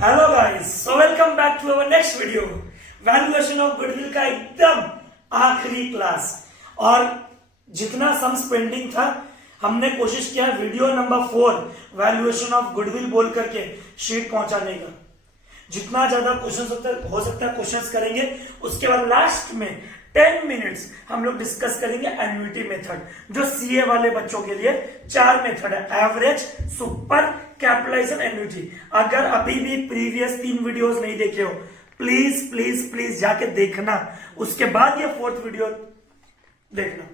Hello guys, so welcome back to our next video. Valuation of goodwill का एकदम आखिरी class, और जितना सम्स पेंडिंग था हमने कोशिश किया video number 4 valuation of goodwill बोल करके शीट पहुंचाने का। जितना ज्यादा क्वेश्चन हो सकता है क्वेश्चंस करेंगे। उसके बाद लास्ट में 10 मिनट्स हम लोग डिस्कस करेंगे एन्युइटी मेथड, जो सीए वाले बच्चों के लिए 4 मेथड है: एवरेज, सुपर, कैपिटलाइजेशन, एन्युइटी। अगर अभी भी प्रीवियस 3 वीडियोस नहीं देखे हो, प्लीज प्लीज प्लीज जाके देखना, उसके बाद ये 4th वीडियो देखना।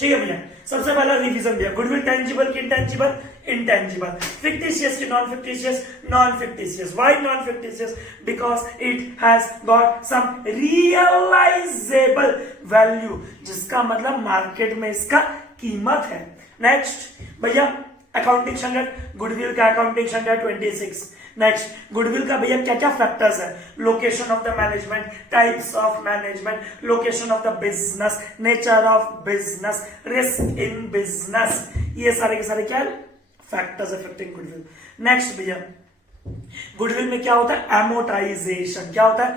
ठीक है भैया, सबसे पहला रिवीजन भैया, गुडविल टेंजिबल की इंटेंजिबल, इंटेंजिबल, फिक्टिशियस की non fictitious, non fictitious. Why non fictitious? Because it has got some realisable value, जिसका मतलब मार्केट में इसका कीमत है। नेक्स्ट भैया, अकाउंटिंग स्टैंडर्ड, गुडविल का अकाउंटिंग स्टैंडर्ड 26। नेक्स्ट, गुडविल का भैया क्या क्या फैक्टर्स है: location of the management, types of management, location of the business, nature of business, risk in business. ये सारे के सारे क्या फैक्टर्स अफेक्टिंग गुडविल। नेक्स्ट भैया, गुडविल में क्या होता है? एमोटाइजेशन। क्या होता है?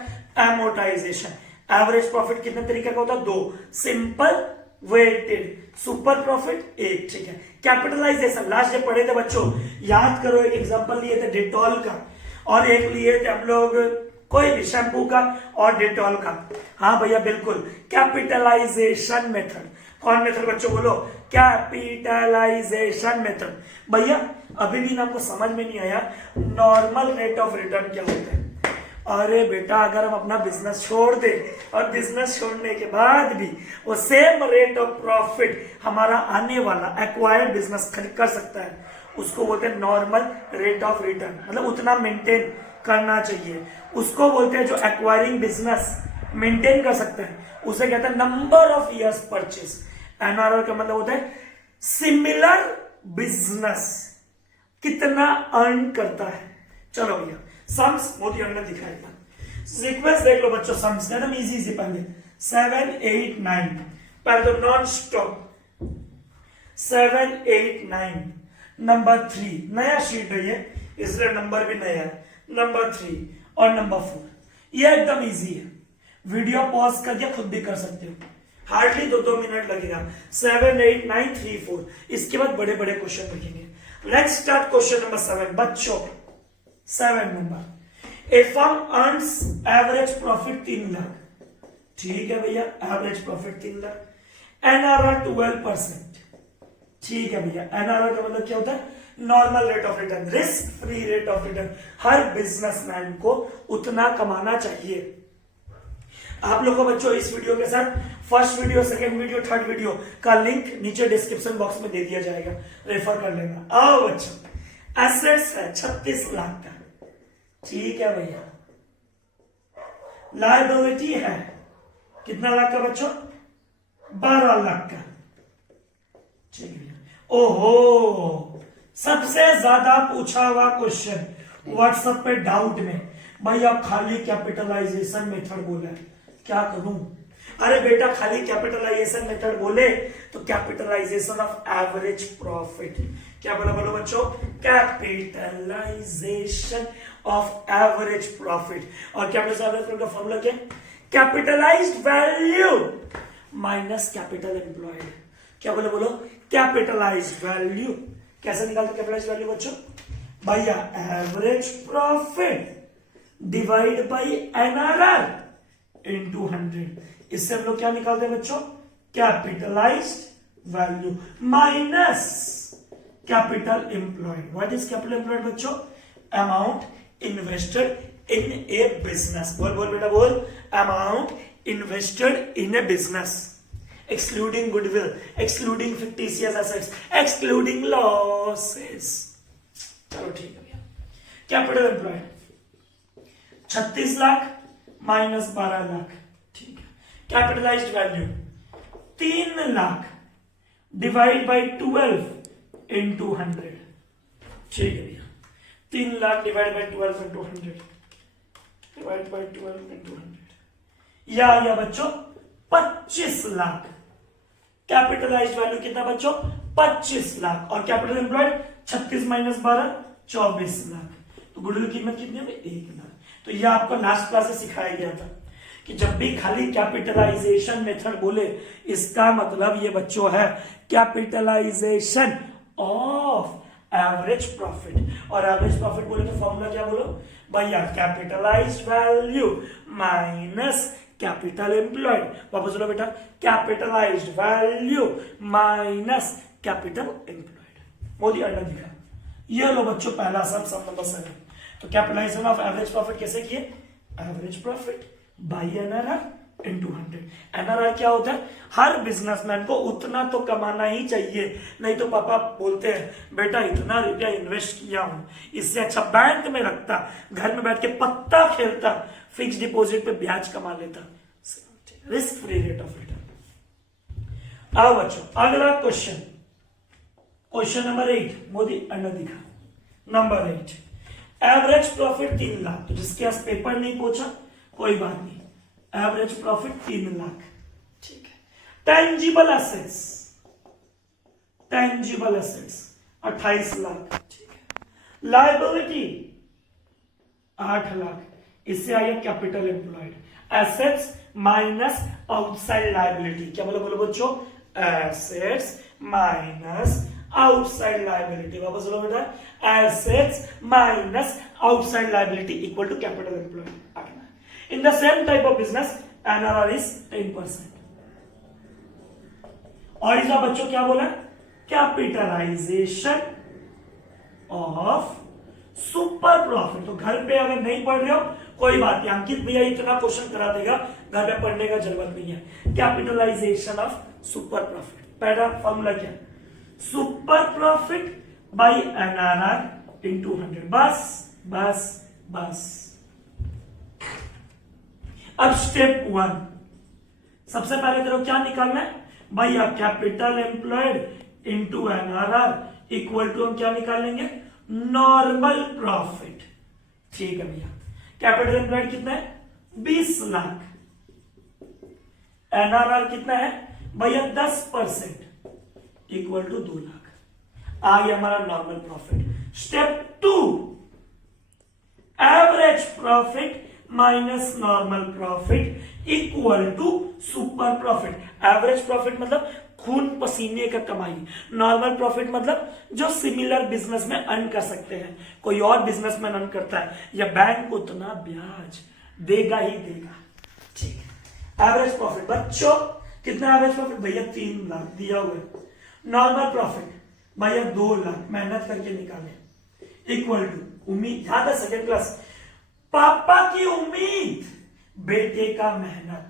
एमोटाइजेशन। एवरेज प्रॉफिट कितने तरीके का होता है? 2, सिंपल, वेटेड। Super profit 1। ठीक है। कैपिटलाइजेशन लास्ट जब पढ़े थे बच्चों, याद करो, एक एग्जांपल लिए थे डेटॉल का, और एक लिए थे हम लोग कोई भी शैम्पू का और डेटॉल का। हाँ भैया बिल्कुल, कैपिटलाइजेशन मेथड। कौन मेथड बच्चों बोलो? Capitalisation method. भैया अभी भी ना आपको समझ में नहीं आया नॉर्मल रेट ऑफ रिटर्न क्या होता है? अरे बेटा, अगर हम अपना बिजनेस छोड़ दे और बिजनेस छोड़ने के बाद भी वो सेम रेट ऑफ प्रॉफिट हमारा आने वाला एक्वायर्ड बिजनेस कर सकता है, उसको बोलते हैं नॉर्मल रेट ऑफ रिटर्न। मतलब उतना मेंटेन करना चाहिए, उसको बोलते हैं जो एक्वायरिंग बिजनेस मेंटेन कर सकते हैं, उसे कहते हैं number of years purchase. NRR का मतलब होता है सिमिलर बिजनेस कितना अर्न करता है। चलो भैया, सम्स मोदी ने दिखाएगा। सीक्वेंस देख लो बच्चों, सम्स एकदम इजी पहले 7 8 9, पहले तो नॉन स्टॉप 7 8 9। नंबर 3 नया शीट है ये, इसलिए नंबर भी नया है। नंबर 3 और नंबर 4 ये एकदम इजी है। वीडियो पॉज करके खुद भी कर सकते हो, हार्डली 2 मिनट लगेगा। 7 8 9 3 4, इसके बाद बड़े बड़े क्वेश्चन लिखेंगे। लेट्स स्टार्ट क्वेश्चन नंबर 7 बच्चों। 7 number, a firm earns average profit 3 lakh. ठीक है भैया, एवरेज प्रॉफिट 3 लाख, एनआरआर 12%। ठीक है भैया, एनआरआर का मतलब क्या होता है? Normal rate of return, risk free rate of return. Her businessman को उतना कमाना चाहिए। आप लोगों को बच्चों इस वीडियो के साथ first video, second video, third video का लिंक नीचे डिस्क्रिप्शन बॉक्स में दे दिया जाएगा, रेफर कर लेना। आओ बच्चों, एसेट्स है 36 लाख का। ठीक है भैया, लायबिलिटी है कितना लाख का बच्चों? 12 लाख का। ठीक है। ओहो, सबसे ज्यादा पूछा हुआ क्वेश्चन व्हाट्सएप पे डाउट में, भैया खाली कैपिटलाइजेशन मेथड बोला है, क्या करूं? अरे बेटा, खाली कैपिटलाइजेशन मेथड बोले तो कैपिटलाइजेशन ऑफ एवरेज प्रॉफिट। क्या बोला बोलो बच्चों? Capitalisation of average profit. और कैपिटलाइजेशन का फॉर्मूला क्या? Capitalised value minus capital employed. क्या बोले बोलो? Capitalised value. कैसे निकालते कैपिटलाइज्ड वैल्यू बच्चों? भैया average profit divide by NRR into 100। इससे हम लोग क्या निकालते हैं बच्चों? Capitalised value minus capital employed. What is capital employed बच्चों? Amount invested in a business. बोल बोल बेटा बोल, amount invested in a business, excluding goodwill, excluding fictitious assets, excluding losses. चलो ठीक है भैया, capital employed 36 lakh minus 12 lakh. ठीक है। Capitalised value 3 lakh divide by 12 into 100। ठीक है भैया, 3 lakh divide by 12 into 100, divide by 12 into 100, या आ गया बच्चों 25 लाख। कैपिटलाइज्ड वैल्यू कितना बच्चों? 25 लाख। और कैपिटल एम्प्लॉयड 36 माइनस 12 24 लाख। तो गुडविल की कीमत कितनी होगी 1 लाख। तो ये आपको लास्ट क्लास से सिखाया गया था कि जब भी खाली कैपिटलाइजेशन मेथड बोले इसका मतलब ये बच्चों है कैपिटलाइजेशन ऑफ एवरेज प्रॉफिट। और एवरेज प्रॉफिट बोले तो फॉर्मूला क्या बोलो भैया, capitalised value minus capital employed. वापस बोलो बेटा, capitalised value minus capital employed. Modi अंडा दिखा। ये लो बच्चों पहला सम नंबर 7। तो कैपिटलाइजेशन ऑफ एवरेज प्रॉफिट कैसे किए, average profit by NRR into 100। NRR क्या होता है, हर बिजनेसमैन को उतना तो कमाना ही चाहिए, नहीं तो पापा बोलते हैं बेटा इतना रुपया इन्वेस्ट किया हूं, इससे अच्छा बैंक में रखता, घर में बैठ के पत्ता खेलता, फिक्स डिपॉजिट पे ब्याज कमा लेता, risk free rate of return. आओ बच्चों अगला क्वेश्चन, क्वेश्चन नंबर 8। मोदी अंडा दिखा। Number 8, average profit 3 lakh. तो जिसके पास पेपर नहीं पहुंचा कोई बात नहीं, एवरेज प्रॉफिट 3 लाख, ठीक है। Tangible assets, tangible assets 28 lakh, ठीक है। लायबिलिटी 8 लाख, इससे आया capital employed. Assets minus outside liability, क्या बोलो बोलो बच्चों, एसेट्स माइनस आउटसाइड लायबिलिटी। वापस बोलो बेटा, assets minus outside liability equal to capital employed. In the same type of business, NRR is 10%. और इसका बच्चों क्या बोला, कैपिटलाइजेशन ऑफ सुपर प्रॉफिट। तो घर पे अगर नहीं पढ़ रहे हो कोई बात नहीं, अंकित भैया इतना क्वेश्चन करा देगा, घर पे पढ़ने का जरूरत नहीं है। कैपिटलाइजेशन ऑफ सुपर प्रॉफिट, पहला फॉर्मूला क्या, super profit by NRR into 100। बस बस बस। अब स्टेप 1, सबसे पहले तेरे को क्या निकालना है भैया, capital employed into NRR equal to हम क्या निकालेंगे, नॉर्मल प्रॉफिट, ठीक है भैया। कैपिटल एम्प्लॉयड कितना है 20 लाख, एनआरआर कितना है भैया 10% इक्वल टू 2 लाख। आ गया हमारा normal profit. Step 2, average profit minus normal profit equal to super profit. Average profit मतलब खून पसीने का कमाई, नॉर्मल प्रॉफिट मतलब जो सिमिलर बिजनेस में अर्न कर सकते हैं, कोई और बिजनेसमैन अर्न करता है, या बैंक उतना ब्याज देगा ही देगा, ठीक है। एवरेज प्रॉफिट बच्चों कितना, एवरेज प्रॉफिट भैया 3 लाख दिया हुआ है। नॉर्मल प्रॉफिट भैया 2 लाख मेहनत करके निकाले, इक्वल टू उम्मीद, याद है सेकेंड क्लास, पापा की उम्मीद बेटे का मेहनत,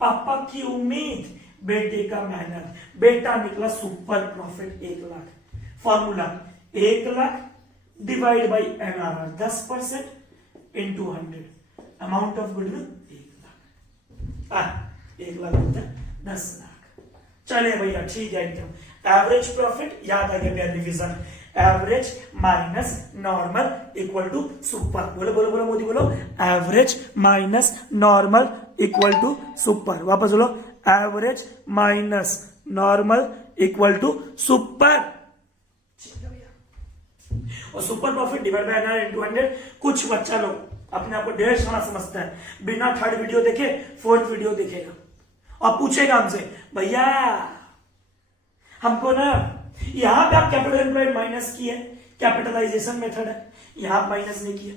पापा की उम्मीद बेटे का मेहनत, बेटा निकला super profit 1 lakh. Formula 1 lakh divide by NRR 10% into 100, amount of goodwill 1 lakh. 1 lakh होता है 10 लाख। चलिए भैया ठीक है एकदम। एवरेज प्रॉफिट याद आ गया, revision, average minus normal equal to super. बोलो बोलो बोलो मोदी बोलो, average minus normal equal to super. वापस बोलो, average minus normal equal to super. और super profit divide by NRR into 100। कुछ बच्चा लोग अपने आप को ढेर सारा समझता है, बिना 3rd वीडियो देखे 4th वीडियो देखेगा और पूछेगा हमसे भैया हमको ना यहां पे आप कैपिटल एम्प्लॉयड माइनस किए, कैपिटलाइजेशन मेथड है, यहां माइनस नहीं किया।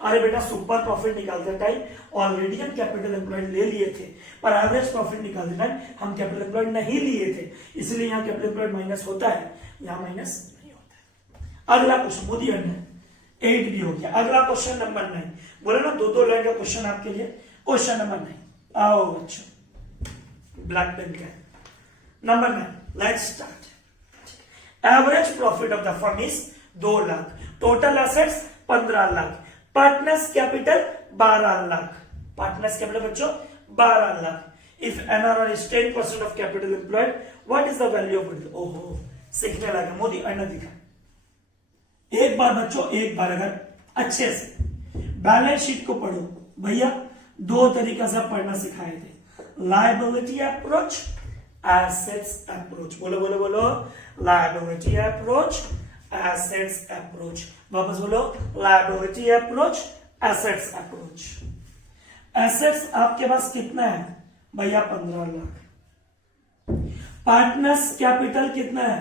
अरे बेटा सुपर प्रॉफिट निकालते टाइम ऑलरेडी हम कैपिटल एम्प्लॉयड ले लिए थे, पर एवरेज प्रॉफिट निकालते टाइम हम कैपिटल एम्प्लॉयड नहीं लिए थे, इसलिए यहां कैपिटल एम्प्लॉयड माइनस होता है, यहां माइनस नहीं होता है। अगला क्वेश्चन मोदी अंडा 8 भी हो गया। अगला क्वेश्चन नंबर 9, बोले ना 2-2 लाइन का क्वेश्चन आपके लिए। क्वेश्चन नंबर 9, आओ बच्चों ब्लैक पेन का number 9, let's start. Average profit of the firm is 2 lakh, total assets 15 lakh, partners capital 12 lakh, partners capital बच्चों 12 lakh. If NRR is 10% of capital employed, what is the value of it? ओहो सीखने लगा मोदी अंडा दिखा। एक बार बच्चों, एक बार अगर अच्छे से बैलेंस शीट को पढ़ो भैया, 2 तरीका से पढ़ना सिखाए थे, लायबिलिटी अप्रोच, एसेट्स अप्रोच। बोलो बोलो बोलो, लायबिलिटी अप्रोच, एसेट्स अप्रोच। वापस बोलो, liability approach, assets approach. Assets आपके पास कितना है भैया 15 लाख। पार्टनर्स कैपिटल कितना है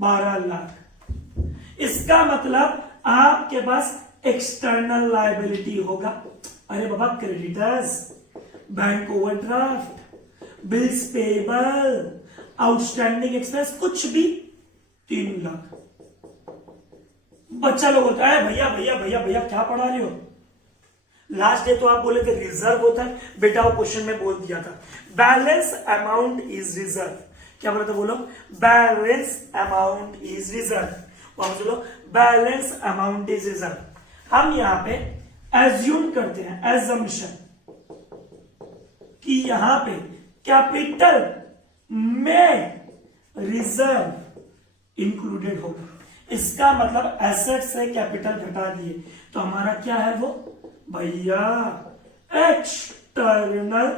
12 लाख। इसका मतलब आपके पास एक्सटर्नल लायबिलिटी होगा। अरे बाबा creditors, bank overdraft, bills payable, outstanding expense, कुछ भी 3 लाख। बच्चा लोग होता है भैया भैया भैया भैया क्या पढ़ा रहे हो। लास्ट डे तो आप बोले थे रिजर्व होता है, बेटा वो क्वेश्चन में बोल दिया था बैलेंस अमाउंट इज रिजर्व। क्या बोला था बोलो, बैलेंस अमाउंट इज रिजर्व। वापस बोलो, बैलेंस अमाउंट इज रिजर्व। हम यहां पे एज्यूम करते हैं, एजम्पशन, कि यहां पे कैपिटल में रिजर्व इंक्लूडेड होगा। इसका मतलब एसेट से कैपिटल घटा दिए तो हमारा क्या है वो भैया एक्सटर्नल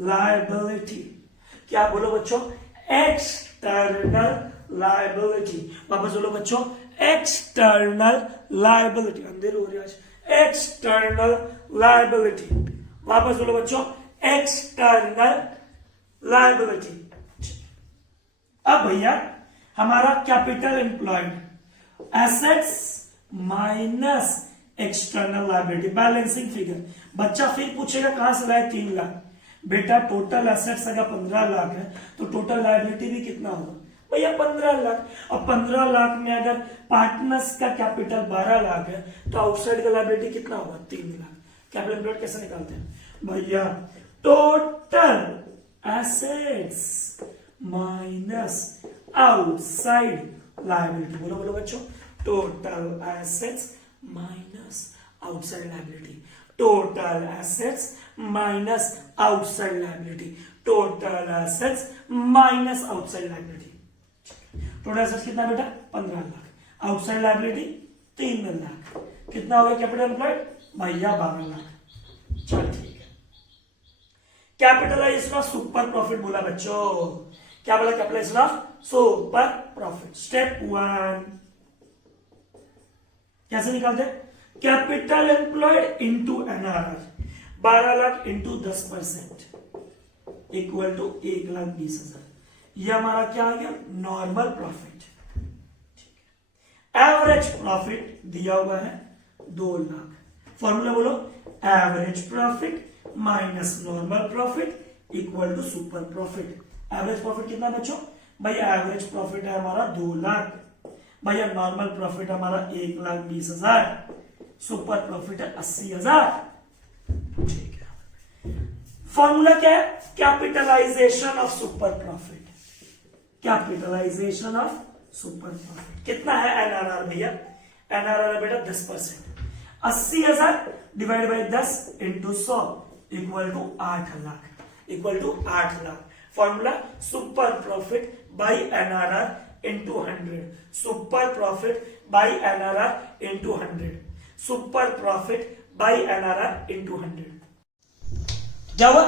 लायबिलिटी। क्या बोलो बच्चों, एक्सटर्नल लायबिलिटी। वापस बोलो बच्चों, एक्सटर्नल लायबिलिटी। अंधेर हो रही आज। External liability. वापस बोलो बच्चों, एक्सटर्नल लायबिलिटी। अब भैया हमारा capital employed, assets minus external liability, balancing figure. बच्चा फिर पूछेगा कहां से लाए 3 लाख। बेटा टोटल एसेट्स अगर 15 लाख है तो टोटल लायबिलिटी भी कितना होगा भैया 15 लाख। और 15 लाख में अगर पार्टनर्स का कैपिटल 12 लाख है तो आउटसाइड का लायबिलिटी कितना होगा 3 लाख। कैपिटल एम्प्लॉयड कैसे निकालते हैं भैया, total assets minus outside liability. बोलो बोलो बच्चों, total assets minus outside liability, total assets minus outside liability, total assets minus outside liability. Total assets कितना बेटा 15 लाख, आउटसाइड लायबिलिटी 3 लाख। कितना हो गया कैपिटल एम्प्लॉयड भैया 12 लाख। चल ठीक है। कैपिटलाइजेशन ऑफ सुपर प्रॉफिट बोला बच्चों। क्या बोला, capitalisation of super profit. Step 1 कैसे निकालते, capital employed into NRR. 12 lakh into 10% equal to 1,20,000। ये हमारा क्या आ गया नॉर्मल प्रॉफिट। एवरेज प्रॉफिट दिया हुआ है 2 लाख। फॉर्मूला बोलो, average profit minus normal profit equal to super profit. Average profit कितना बच्चों भैया, एवरेज प्रॉफिट है हमारा 2 लाख भैया, नॉर्मल प्रॉफिट हमारा 1,20,000, सुपर प्रॉफिट है 80,000। ठीक है। फॉर्मूला क्या है, capitalisation of super profit. Capitalisation of super profit कितना है एनआरआर भैया, एनआरआर बेटा 10%। 80,000 divide by 10 into 100 equal to 8 lakh, equal to 8 lakh. Formula super profit by NRR into 100, super profit by NRR into 100, super profit by NRR into 100। क्या हुआ,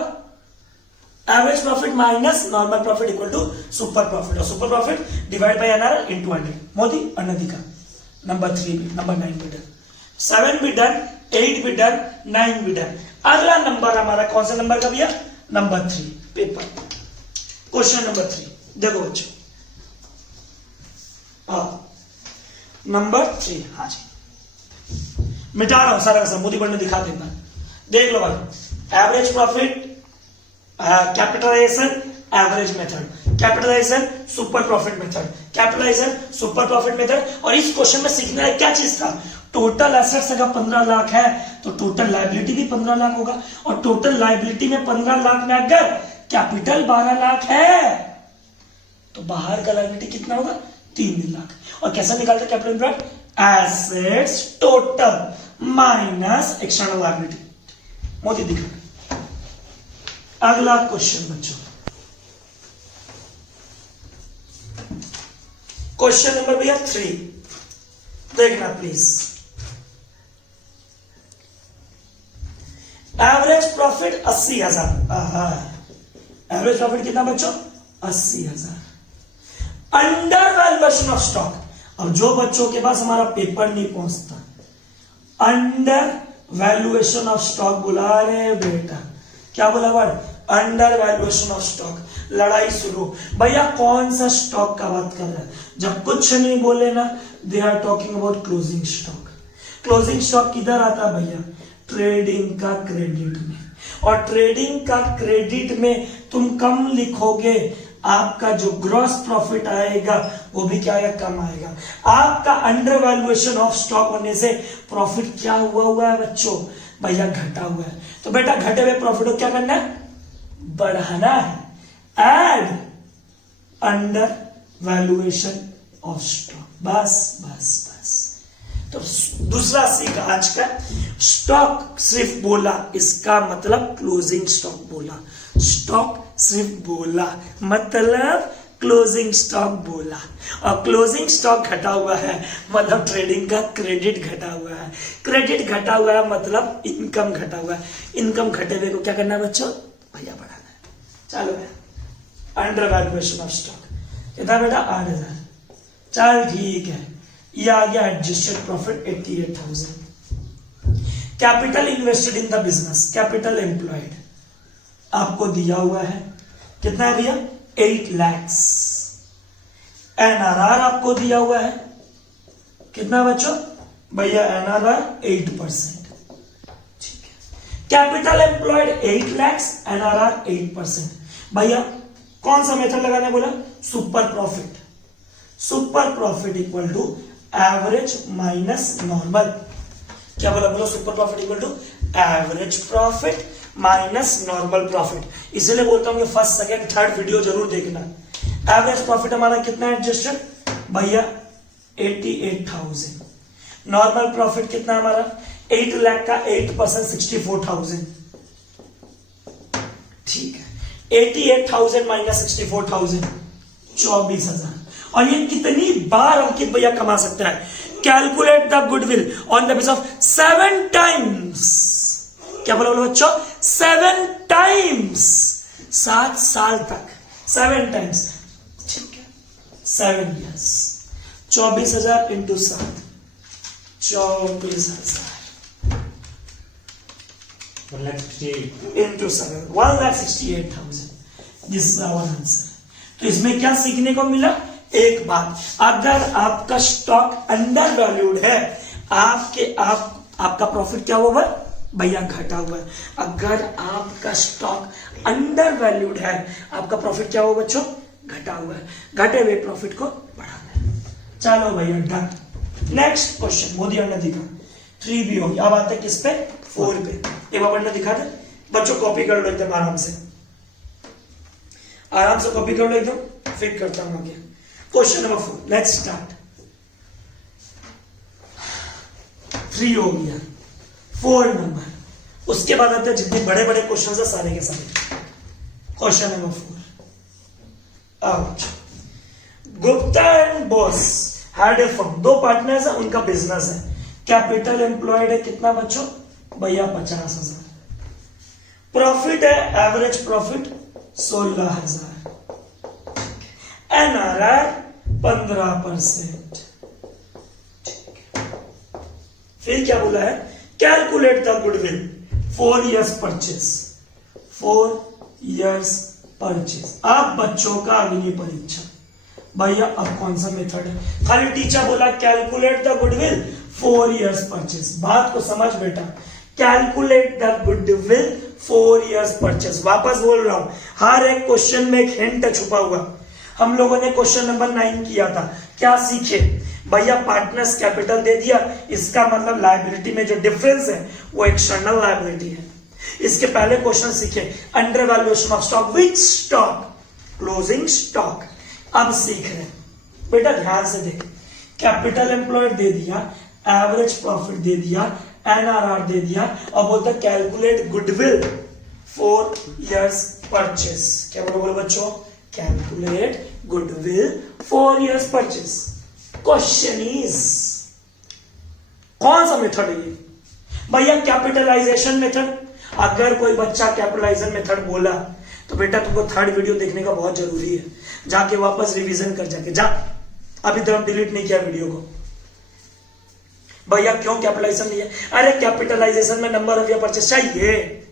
average profit minus normal profit equal to super profit, और super profit divide by NRR into 100। Modi अनधिका। Number 3 भी, number 9 भी done, 7 भी done, 8 भी done, 9 भी done. अगला number हमारा कौन सा नंबर का भैया, नंबर 3 पेपर। क्वेश्चन नंबर 3 देखो बच्चों, नंबर 3। हाँ जी, मिटा रहा हूं सारा का सब, मोदी बटन दिखा देता। देख लो भाई, average profit, capitalisation average method, capitalisation super profit method, capitalisation super profit method. और इस क्वेश्चन में सीखना है क्या चीज था, टोटल एसेट्स अगर 15 लाख है तो टोटल लायबिलिटी भी 15 लाख होगा, और टोटल लायबिलिटी में 15 लाख में अगर कैपिटल 12 लाख है तो बाहर का लायबिलिटी कितना होगा 3 लाख। और कैसे निकालते capital employed, assets total minus external liability. Modi दिखा। अगला क्वेश्चन बच्चों, क्वेश्चन नंबर भैया 3 देखना please. Average profit 80,000। Average profit कितना बच्चों 80,000। Under valuation of stock. अब जो बच्चों के पास हमारा पेपर नहीं पहुंचता अंडर वैल्यूएशन ऑफ स्टॉक बोला। अरे बेटा क्या बोला word? Under valuation of stock. लड़ाई शुरू। भैया कौन सा स्टॉक का बात कर रहा है? जब कुछ नहीं बोले ना, they are talking about closing stock. Closing stock किधर आता है भैया? ट्रेडिंग का क्रेडिट में। और ट्रेडिंग का क्रेडिट में तुम कम लिखोगे, आपका जो ग्रॉस प्रॉफिट आएगा वो भी क्या आएगा? कम आएगा। आपका अंडर वैल्यूएशन ऑफ स्टॉक होने से प्रॉफिट क्या हुआ है बच्चों? भैया घटा हुआ है। तो बेटा घटे हुए प्रॉफिट को क्या करना है? बढ़ाना है। Add undervaluation of stock. बस बस बस। तो दूसरा सीख आज का, स्टॉक सिर्फ बोला, इसका मतलब क्लोजिंग स्टॉक बोला। स्टॉक सिर्फ बोला मतलब क्लोजिंग स्टॉक बोला। और क्लोजिंग स्टॉक घटा हुआ है मतलब ट्रेडिंग का क्रेडिट घटा हुआ है। क्रेडिट घटा हुआ है मतलब इनकम घटा हुआ है। इनकम घटे हुए को क्या करना है बच्चों? भैया बढ़ाना है। चलो भैया अंडर वैल्यूएशन ऑफ स्टॉक कितना बेटा? 8,000। चल ठीक है, ये आ गया adjusted profit 88,000। Capital invested in the business, capital employed आपको दिया हुआ है कितना है भैया? 8 lakhs। एनआरआर आपको दिया हुआ है कितना बच्चों? भैया एनआरआर 8%। ठीक है। Capital employed 8 lakhs, NRR 8%। भैया कौन सा मेथड लगाने बोला? Super profit. Super profit equal to average minus normal. क्या बोला? बोलो super profit equal to average profit minus normal profit. इसलिए बोलता हूं कि फर्स्ट सेकंड थर्ड वीडियो जरूर देखना। एवरेज प्रॉफिट हमारा कितना एडजस्टेड? भैया 88,000। नॉर्मल प्रॉफिट कितना हमारा? 8 लाख का 8% 64,000। ठीक है। 88,000 माइनस 64,000 24,000। और ये कितनी बार अंकित भैया कमा सकता है? Calculate the goodwill on the basis of 7 times. क्या बोला बच्चों? 7 टाइम्स। 7 साल तक 7 टाइम्स। ठीक है। 7 years 24,000 into 7 24,000 into 7 1,68,000। This is our answer. तो इसमें क्या सीखने को मिला? एक बात, अगर आपका स्टॉक अंडर वैल्यूड है, आपका प्रॉफिट क्या होगा भैया? घटा हुआ है। अगर आपका स्टॉक अंडर वैल्यूड है, आपका प्रॉफिट क्या होगा बच्चों? घटा हुआ है। घटे हुए प्रॉफिट को बढ़ाना है। चलो भैया डन। नेक्स्ट क्वेश्चन मोदी अंडा दिखा 3B हो गया। अब आते किस पे? 4 पे। एक बार अंडा दिखा दे बच्चों, कॉपी कर लो एकदम आराम से। आराम से कॉपी कर लो एकदम। फिर करता हूं आगे। Question number 4, let's start. 3 हो गया। 4 नंबर। उसके बाद आते हैं जितने बड़े बड़े क्वेश्चन है सारे के सारे। Question number 4। Out. Gupta and boss had a firm. 2 partners है, उनका बिजनेस है। कैपिटल एम्प्लॉयड है कितना बच्चों? भैया 50,000। प्रॉफिट है एवरेज प्रॉफिट 16,000। एनआरआर 15%। फिर क्या बोला है? Calculate the goodwill 4 years purchase. 4 years purchase. अब बच्चों का अग्नि परीक्षा। भैया अब कौन सा मेथड है? खाली टीचर बोला calculate the goodwill 4 years purchase. बात को समझ बेटा। Calculate the goodwill 4 years purchase. वापस बोल रहा हूं, हर एक क्वेश्चन में एक हिंट छुपा हुआ। हम लोगों ने क्वेश्चन नंबर 9 किया था। क्या सीखे भैया? पार्टनर्स कैपिटल दे दिया, इसका मतलब लायबिलिटी में जो डिफरेंस है वो एक्सटर्नल लायबिलिटी है। इसके पहले क्वेश्चन सीखे under valuation of stock, which stock? Closing stock. अब सीख रहे बेटा, ध्यान से देख। कैपिटल एम्प्लॉयड दे दिया, एवरेज प्रॉफिट दे दिया, एनआरआर दे दिया, और बोलता कैलकुलेट गुडविल 4 years परचेस। क्या बोलो बच्चों? Calculate goodwill 4 years purchase. Question is कौन सा मेथड है ये? भैया कैपिटलाइजेशन मेथड। अगर कोई बच्चा कैपिटलाइजेशन मेथड बोला तो बेटा तुमको थर्ड वीडियो देखने का बहुत जरूरी है। जाके वापस रिवीजन कर जाके जा। अभी तो हम डिलीट नहीं किया वीडियो को। भैया क्यों कैपिटलाइजेशन लिया? अरे कैपिटलाइजेशन में नंबर ऑफ ईयर परचेज चाहिए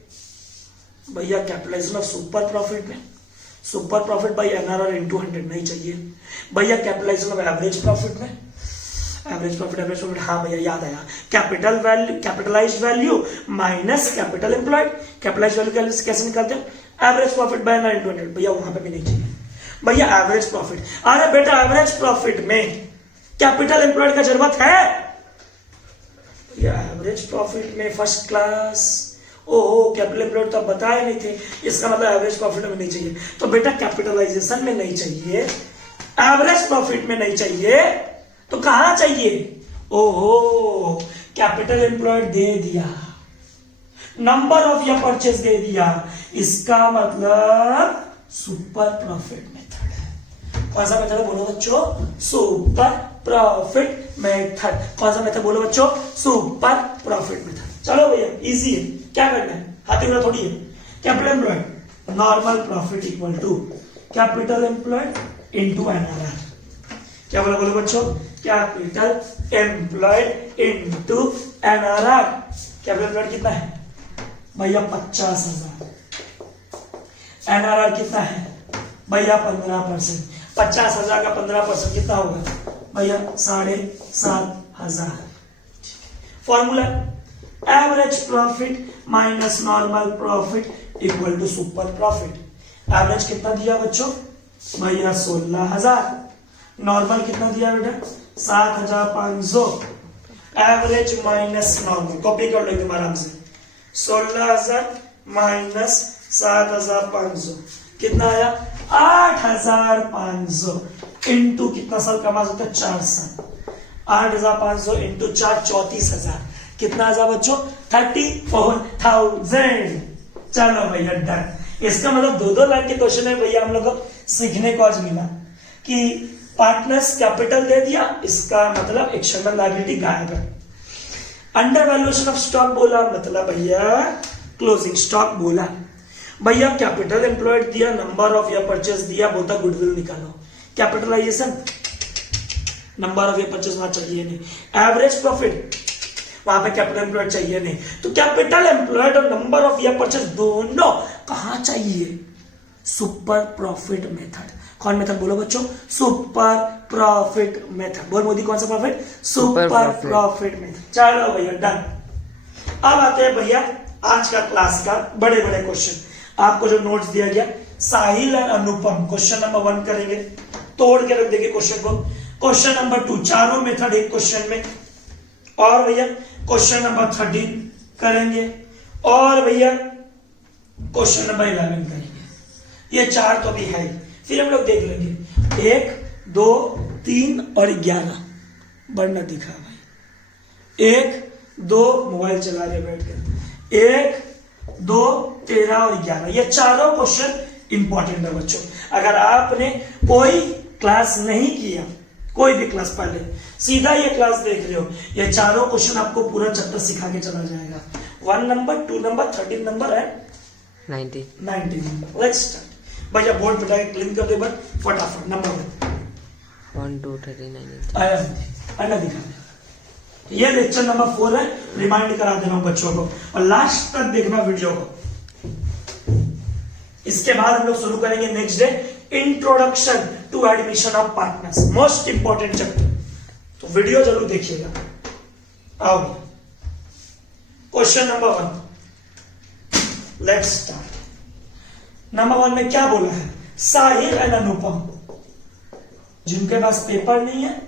भैया। कैपिटलाइजेशन ऑफ सुपर प्रॉफिट में super profit by NRR into 100 नहीं चाहिए भैया। कैपिटलाइजेशन ऑफ एवरेज प्रॉफिट में एवरेज प्रॉफिट हाँ भैया याद आया। Capital value capitalised value minus capital employed. Capitalised value कैसे निकालते हैं? Average profit by NRR into 100 भैया वहां पे भी नहीं चाहिए भैया। एवरेज प्रॉफिट, अरे बेटा एवरेज प्रॉफिट में कैपिटल एम्प्लॉयड का जरूरत है भैया। एवरेज प्रॉफिट में फर्स्ट क्लास ओहो कैपिटल एम्प्लॉयड तो आप बताए नहीं थे, इसका मतलब एवरेज प्रॉफिट में नहीं चाहिए। तो बेटा कैपिटलाइजेशन में नहीं चाहिए, एवरेज प्रॉफिट में नहीं चाहिए, तो कहां चाहिए? ओहो कैपिटल एम्प्लॉयड दे दिया, नंबर ऑफ ईयर परचेज दे दिया, इसका मतलब सुपर प्रॉफिट मेथड है। कौन सा मेथड बोलो बच्चों? Super profit method. कौन सा मेथड बोलो बच्चों? Super profit method. चलो भैया इजी है, क्या करना है? हाथी मेरा थोड़ी है। Capital employed normal profit equal to capital employed into NRR. क्या बोला बोलो बच्चों? Capital employed into NRR. Capital employed कितना है भैया? 50,000। एनआरआर कितना है भैया? 15%। 50,000 का 15% कितना होगा भैया? 7,500। Formula average profit minus normal profit equal to super profit. Average कितना दिया बच्चों भैया? 16,000। नॉर्मल कितना दिया बेटा? 7,500। एवरेज माइनस नॉर्मल कॉपी कर लेंगे आराम से। 16,000 माइनस 7,500 कितना आया? 8,500 इंटू कितना साल कमा सकते? 4 साल। 8,500 इंटू 4 34,000 कितना आजा बच्चों? 34,000। चलो भैया डन। इसका मतलब 2-2 लाइन के क्वेश्चन है भैया हम लोग को सीखने को आज मिला कि पार्टनर्स कैपिटल दे दिया, इसका मतलब एक्सटर्नल लायबिलिटी गायब है। अंडर वैल्यूएशन ऑफ स्टॉक बोला, मतलब भैया क्लोजिंग स्टॉक बोला। भैया कैपिटल एम्प्लॉयड दिया, नंबर ऑफ ईयर परचेज दिया, बोलता गुडविल निकालो। Capitalisation number of year purchase वहां चाहिए नहीं। एवरेज प्रॉफिट वहां पे कैपिटल एम्प्लॉयड चाहिए नहीं, तो कैपिटल एम्प्लॉयड और नंबर ऑफ ईयर परचेज दोनों कहां चाहिए? Super profit method. कौन मेथड बोलो बच्चों? Super profit method. बोल मोदी कौन सा प्रॉफिट? Super profit method. चलो भैया डन। अब आते हैं भैया आज का क्लास का बड़े बड़े क्वेश्चन। आपको जो नोट्स दिया गया साहिल और अनुपम क्वेश्चन नंबर 1 करेंगे, तोड़ के रख देंगे क्वेश्चन को। क्वेश्चन नंबर 2 चारों मेथड एक क्वेश्चन में, और भैया क्वेश्चन नंबर 13 करेंगे, और भैया क्वेश्चन नंबर 11 करेंगे। ये 4 तो भी है, फिर हम लोग देख लेंगे 1, 2, 3 और 11। बढ़ना दिखा भाई। 1, 2 मोबाइल चला रहे बैठ कर। 1, 2, 13 और 11 ये चारों क्वेश्चन इंपॉर्टेंट है बच्चों। अगर आपने कोई क्लास नहीं किया, कोई भी क्लास पहले, सीधा ये क्लास देख रहे हो, ये चारों क्वेश्चन आपको पूरा चैप्टर सिखा के चला जाएगा। 1 नंबर, 2 नंबर, 13 नंबर है 19 नंबर। Let's start. भैया बोर्ड पे जाके क्लीन कर दे बट फटाफट। नंबर 1 2 39 आया दिखा। ये लेक्चर नंबर 4 है, रिमाइंड करा देना बच्चों को और लास्ट तक देखना वीडियो को। इसके बाद हम लोग शुरू करेंगे next day introduction to admission of partners, most important chapter, तो वीडियो जरूर देखिएगा। आओ question number 1, let's start. Number 1 में क्या बोला है? साहिल एंड अनुपम जिनके पास पेपर नहीं है,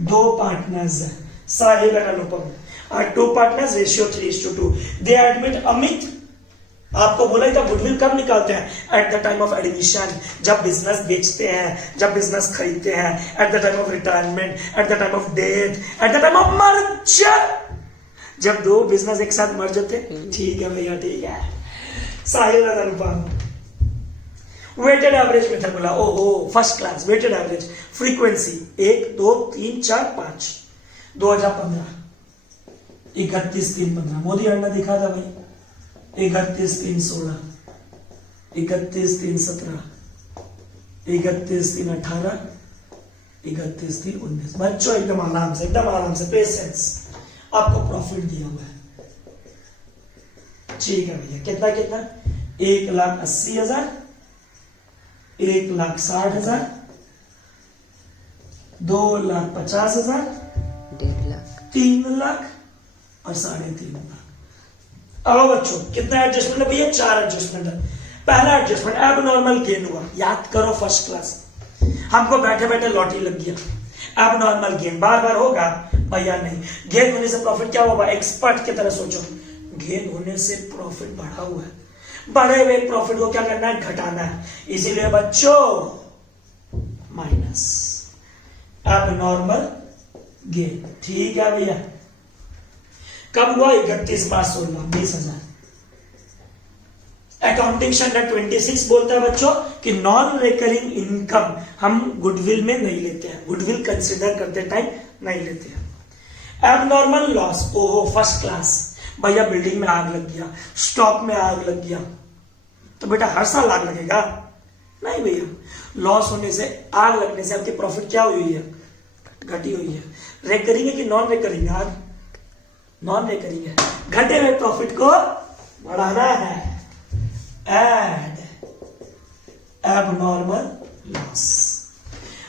2 पार्टनर्स है, Sahil and Anupam are 2 partners, ratio 3:2। They admit Amit. आपको बोला ही था गुडविल कब निकालते हैं? At the time of admission, जब बिजनेस बेचते हैं, जब बिजनेस खरीदते हैं, at the time of retirement, at the time of death, at the time of merger. जब 2 बिजनेस एक साथ मर जाते, ठीक है भैया ठीक है। साहिल और अनुपम वेटेड एवरेज मेथड बोला। ओहो first class. Weighted average frequency 1 2 3 4 5 2015 31 3 15 Modi अंडा दिखा था भाई। 31 3 16 31 3 17 31 3 18 31 3 19। बच्चों एकदम आराम से पेशेंस। आपको प्रॉफिट दिया हुआ है। ठीक है भैया, कितना कितना 1,80,000, 1,60,000, 2,50,000, 1.5 लाख, 3 लाख और 3.5 लाख। अब बच्चों कितना एडजस्टमेंट है भैया? 4 एडजस्टमेंट है। पहला एडजस्टमेंट एबनॉर्मल गेन हुआ, याद करो फर्स्ट क्लास, हमको बैठे बैठे लॉटरी लग गया। एबनॉर्मल गेन बार बार होगा भैया? नहीं। गेन होने से प्रॉफिट क्या होगा? एक्सपर्ट की तरह सोचो, गेन होने से प्रॉफिट बढ़ा हुआ है, बढ़े हुए प्रॉफिट को क्या करना है? घटाना है। इसीलिए बच्चों माइनस एबनॉर्मल गेन। ठीक है भैया, कब हुआ? 31 मार्च 16, 20,000। अकाउंटिंग स्टैंडर्ड 26 बोलता है बच्चों कि नॉन रिकरिंग इनकम हम गुडविल में नहीं लेते हैं, गुडविल कंसिडर करते टाइम नहीं लेते हैं। एबनॉर्मल लॉस, ओहो फर्स्ट क्लास भैया, बिल्डिंग में आग लग गया, स्टॉक में आग लग गया, तो बेटा हर साल आग लगेगा? नहीं भैया, लॉस होने से, आग लगने से आपकी प्रॉफिट क्या हुई है? घटी हुई है। रिकरिंग है कि नॉन रिकरिंग? आग नॉन रिकरिंग है। घटे हुए प्रॉफिट को बढ़ाना है, एड एबनॉर्मल लॉस।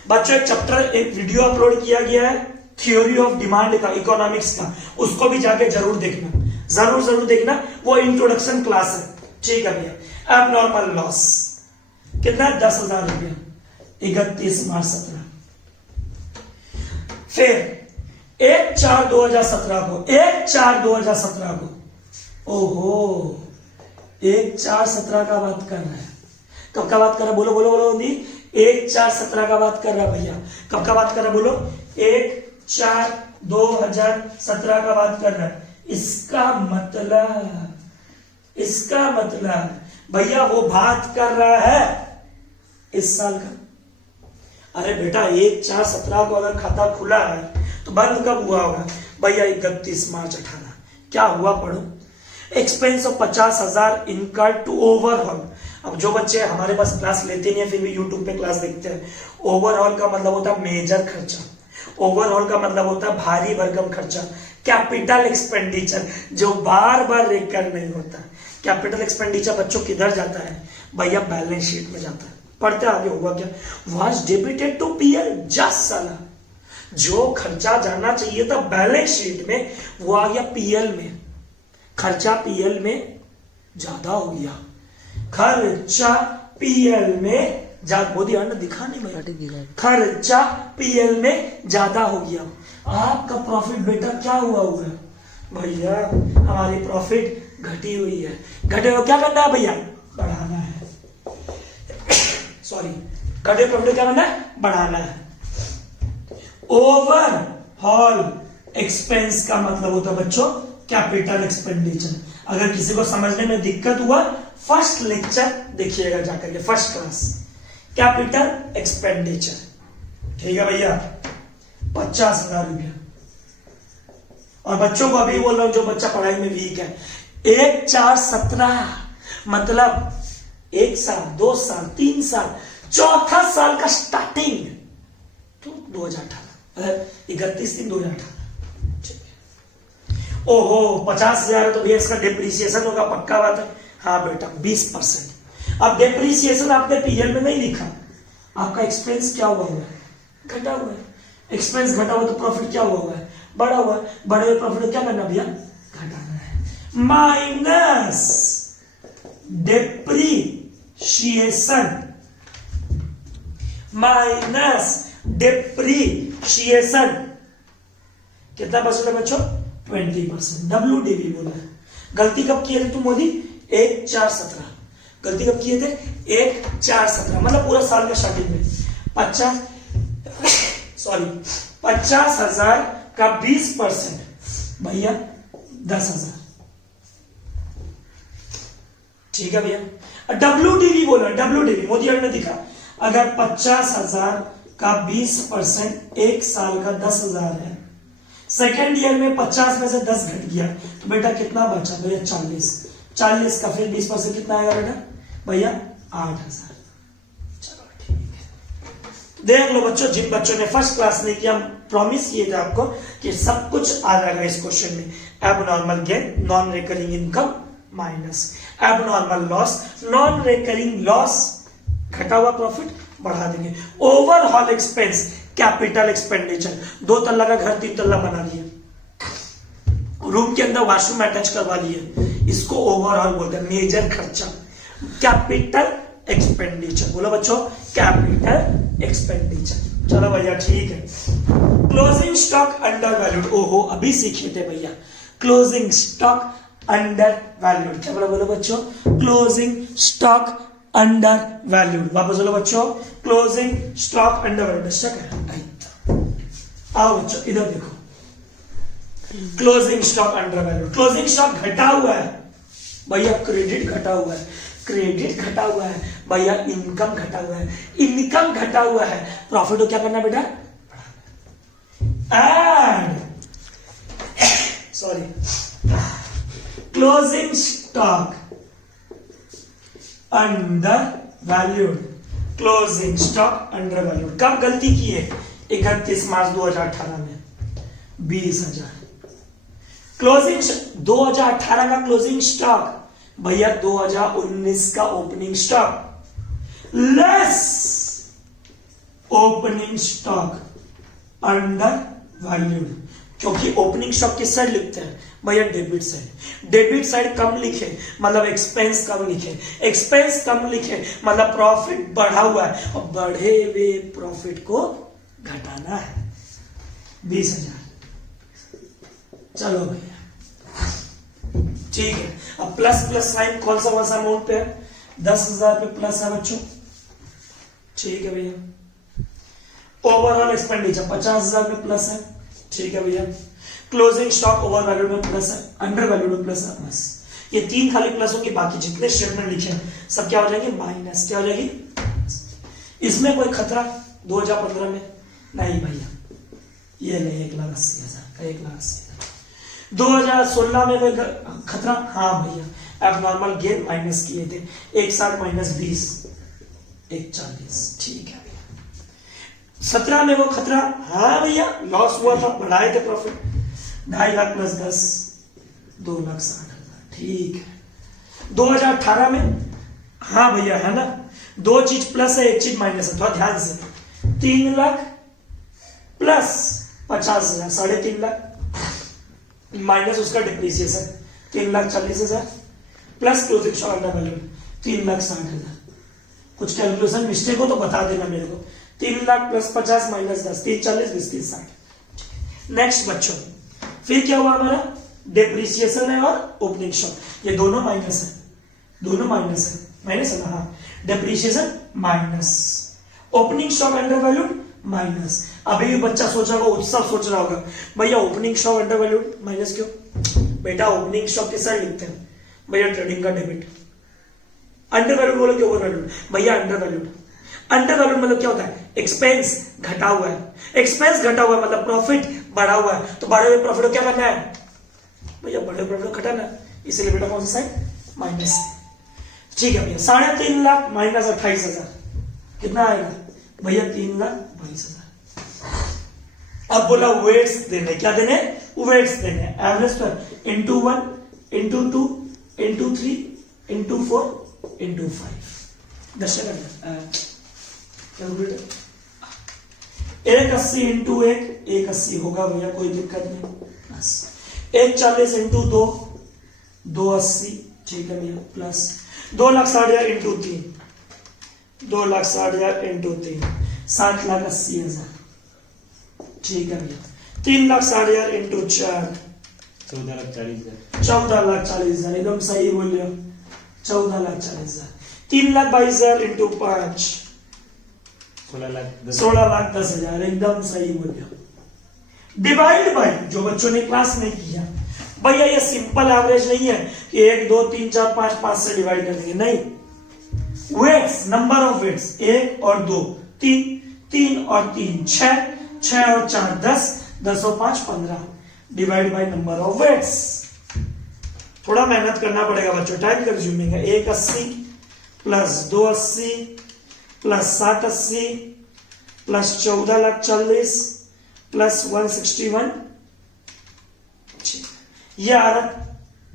बच्चों एक चैप्टर, एक वीडियो अपलोड किया गया है थ्योरी ऑफ डिमांड का, इकोनॉमिक्स का, उसको भी जाके जरूर देखना, जरूर देखना, वो इंट्रोडक्शन क्लास है। ठीक है भैया। एबनॉर्मल लॉस कितना? 10,000 रुपया, 31 मार्च 17। फिर 1/4/2017 को, 1/4/2017 को, ओहो 1/4/17 का बात कर रहा है। कब का बात कर रहा है? बोलो बोलो बोलो दी। 1/4/17 का बात कर रहा है भैया। कब का बात कर रहा है? बोलो 1/4/2017 का बात कर रहा है। इसका मतलब भैया वो बात कर रहा है इस साल का। अरे बेटा 1/4/17 को अगर खाता खुला है तो बंद कब हुआ होगा भैया? 31 मार्च 18। क्या हुआ? पढ़ो। Expense of 50,000 incurred to overall. अब जो बच्चे हमारे पास क्लास लेते नहीं है फिर भी यूट्यूब पे क्लास देखते हैं, ओवरऑल का मतलब होता है मेजर खर्चा, ओवरऑल का मतलब होता है भारी भरकम खर्चा। कैपिटल एक्सपेंडिचर जो बार बार रेकर नहीं होता। कैपिटल एक्सपेंडिचर बच्चों किधर जाता है भैया? बैलेंस शीट में जाता है। पढ़ते आगे हुआ क्या? Was debited to PL, just साला जो खर्चा जाना चाहिए था बैलेंस शीट में वो आ गया पीएल में। खर्चा पीएल में ज्यादा हो गया, खर्चा पीएल में मोदी ने दिखा नहीं भाई, खर्चा पीएल में ज्यादा हो गया। आपका प्रॉफिट बेटा क्या हुआ है भैया? हमारी प्रॉफिट घटी हुई है। घटे हुए क्या करना है भैया? बढ़ाना है। सॉरी, घटे प्रॉफिट क्या करना है? बढ़ाना है। ओवरऑल एक्सपेंस का मतलब होता है बच्चों कैपिटल एक्सपेंडिचर। अगर किसी को समझने में दिक्कत हुआ फर्स्ट लेक्चर देखिएगा जाकर के, फर्स्ट क्लास, कैपिटल एक्सपेंडिचर। ठीक है भैया, 50,000 रुपया। और बच्चों को अभी बोल रहा हूं जो बच्चा पढ़ाई में वीक है, 1/4/17 मतलब 1 साल, 2 साल, 3 साल, चौथा साल का स्टार्टिंग तो 2018, 31/3/2018। ओहो 50,000 तो भैया इसका डिप्रिसिएशन होगा, पक्का बात है। हाँ बेटा 20%। अब डिप्रिसिएशन आपने पीरियड में नहीं लिखा, आपका एक्सपेंस क्या हुआ है? घटा हुआ है। एक्सपेंस घटा हुआ तो प्रॉफिट क्या हुआ है? बढ़ा हुआ है। बढ़े हुए प्रॉफिट क्या करना भैया? घटाना है। माइनस डिप्रिसिएशन, माइनस डिप्रिसिएशन कितना परसेंट है बच्चों? 20%। WDV बोला है। गलती कब किए थे तुम मोदी? 1/4/17। गलती कब किए थे? 1/4/17 मतलब पूरा साल का स्टार्टिंग में 50,000 का 20% भैया 10,000। ठीक है भैया। WDV बोला, WDV मोदी ने दिखा, अगर 50,000 का 20% एक साल का 10,000 है, सेकेंड ईयर में 50 में से 10 घट गया तो बेटा कितना बचा भैया? 40 का फिर 20% कितना आएगा बेटा भैया? 8,000। चलो ठीक है, तो देख लो बच्चों, जिन बच्चों ने फर्स्ट क्लास नहीं किया, हम प्रॉमिस किए थे आपको कि सब कुछ आ जाएगा इस क्वेश्चन में। Abnormal gain, non recurring income minus abnormal loss, non recurring loss घटा हुआ प्रॉफिट बढ़ा देंगे। ओवरऑल एक्सपेंस, कैपिटल एक्सपेंडिचर, 2 तल्ला का घर 3 तल्ला बना दिया, रूम के अंदर वॉशरूम अटैच करवा लिए, इसको ओवरऑल बोलते हैं मेजर खर्चा। कैपिटल एक्सपेंडिचर, बोलो बच्चों कैपिटल एक्सपेंडिचर। चलो भैया ठीक है। क्लोजिंग स्टॉक अंडर वैल्यूड, ओहो अभी सीखे थे भैया। क्लोजिंग स्टॉक अंडर वैल्यूड, क्या बोला बोलो बच्चों, क्लोजिंग स्टॉक अंडर वैल्यूड। वापस बोलो बच्चों, क्लोजिंग स्टॉक अंडर वैल्यूड। आओ बच्चों इधर देखो, closing stock under value, closing stock घटा हुआ है भैया, क्रेडिट घटा हुआ है, क्रेडिट घटा हुआ है भैया, इनकम घटा हुआ है, इनकम घटा हुआ है, प्रॉफिट को क्या करना बेटा, add, sorry, closing stock under valued, closing stock under valued. कब गलती की है, 31 मार्च 2018 में 20,000। क्लोजिंग 2018 का क्लोजिंग स्टॉक भैया 2019 का opening stock less opening stock under valued, क्योंकि ओपनिंग स्टॉक किस साइड लिखते हैं भैया, डेबिट साइड। डेबिट साइड कम लिखे मतलब एक्सपेंस कम लिखे, एक्सपेंस कम लिखे मतलब प्रॉफिट बढ़ा हुआ है, और बढ़े हुए प्रॉफिट को घटाना है 20,000। चलो भैया ठीक है। अब प्लस प्लस साइन कौन सा अमाउंट पे है, 10,000 पे प्लस है बच्चों, ठीक है भैया। ओवरऑल एक्सपेंडिचर 50,000 पे प्लस है, ठीक है भैया। क्लोजिंग स्टॉक ओवर वैल्यू में प्लस है, अंडर वैल्यू में प्लस है, प्लस। ये 3 खाली प्लस होंगे, बाकी जितने स्टेटमेंट लिखे हैं सब क्या हो जाएंगे, माइनस। क्या हो जाएगी, इसमें कोई खतरा 2015 में नहीं भैया, ये नहीं 1,80,000 का 1,80,000। 2016 में कोई खतरा, हाँ भैया एबनॉर्मल गेन माइनस किए थे, 1,60 माइनस 20 1,40, ठीक है भैया। 17 में वो खतरा, हाँ भैया लॉस हुआ था, बढ़ाए थे प्रॉफिट, 2.5 लाख प्लस 10 2,60,000, ठीक है। 2018 में हाँ भैया है ना, 2 चीज प्लस है 1 चीज माइनस है, थोड़ा ध्यान से, 3 लाख प्लस 50,000 3.5 लाख माइनस उसका depreciation 3,40,000 plus closing stock under value 3,60,000। कुछ कैलकुलेशन मिस्टेक हो तो बता देना मेरे को। 3 लाख प्लस 50 माइनस 10 3,40 20 30 नेक्स्ट बच्चों, फिर क्या हुआ हमारा, डिप्रिसिएशन है और ओपनिंग स्टॉक, ये दोनों माइनस है, दोनों माइनस है, माइनस है ना, हाँ। Depreciation minus, opening stock under value minus. अभी भी बच्चा सोच रहा होगा, उत्साह सोच रहा होगा भैया opening stock under value minus क्यों, बेटा ओपनिंग स्टॉक किस साइड लिखते हैं भैया, ट्रेडिंग का डेबिट। अंडर वैल्यू बोलो कि ओवर वैल्यू भैया, अंडर वैल्यू। अंडर वैल्यू मतलब क्या होता है, एक्सपेंस घटा हुआ है, एक्सपेंस घटा हुआ है मतलब प्रॉफिट बढ़ा हुआ है, तो बढ़े हुए प्रॉफिट को क्या करना है भैया, बढ़े हुए प्रॉफिट को घटाना, इसलिए बेटा कौन सा साइड, माइनस, ठीक है भैया। 3.5 लाख माइनस 28,000 कितना आएगा भैया, 3,22,000। अब बोला वेट्स देने, क्या देने, वेट्स देने, एवरेज पर into 1 into 2 into 3 into 4 into 5 दर्शक 180 इंटू 180 होगा भैया, कोई दिक्कत नहीं, प्लस 140 इंटू 2 280, ठीक है भैया, प्लस 2,60,000 इंटू 3 2,60,000 इंटू 3 7,80,000, ठीक है भैया। 3,60,000 इंटू 4 14,40,000, एकदम सही बोलिए, 14,40,000। 3,22,000 इंटू 5 16,10,000, एकदम सही बोलिए। डिवाइड बाई, जो बच्चों ने क्लास में किया भैया, ये सिंपल एवरेज नहीं है कि 1 2 3 4 5 5 से डिवाइड कर देंगे, नहीं। वेट्स, नंबर ऑफ वेट्स, 1 और 2 3 3 और 3 6 6 और 4 10 10 और 5 15, divide by number of weights. थोड़ा मेहनत करना पड़ेगा बच्चों, टाइम कंज्यूमिंग है। 180 प्लस 280 प्लस 780 प्लस 14,40,000 प्लस 161, ये आ रहा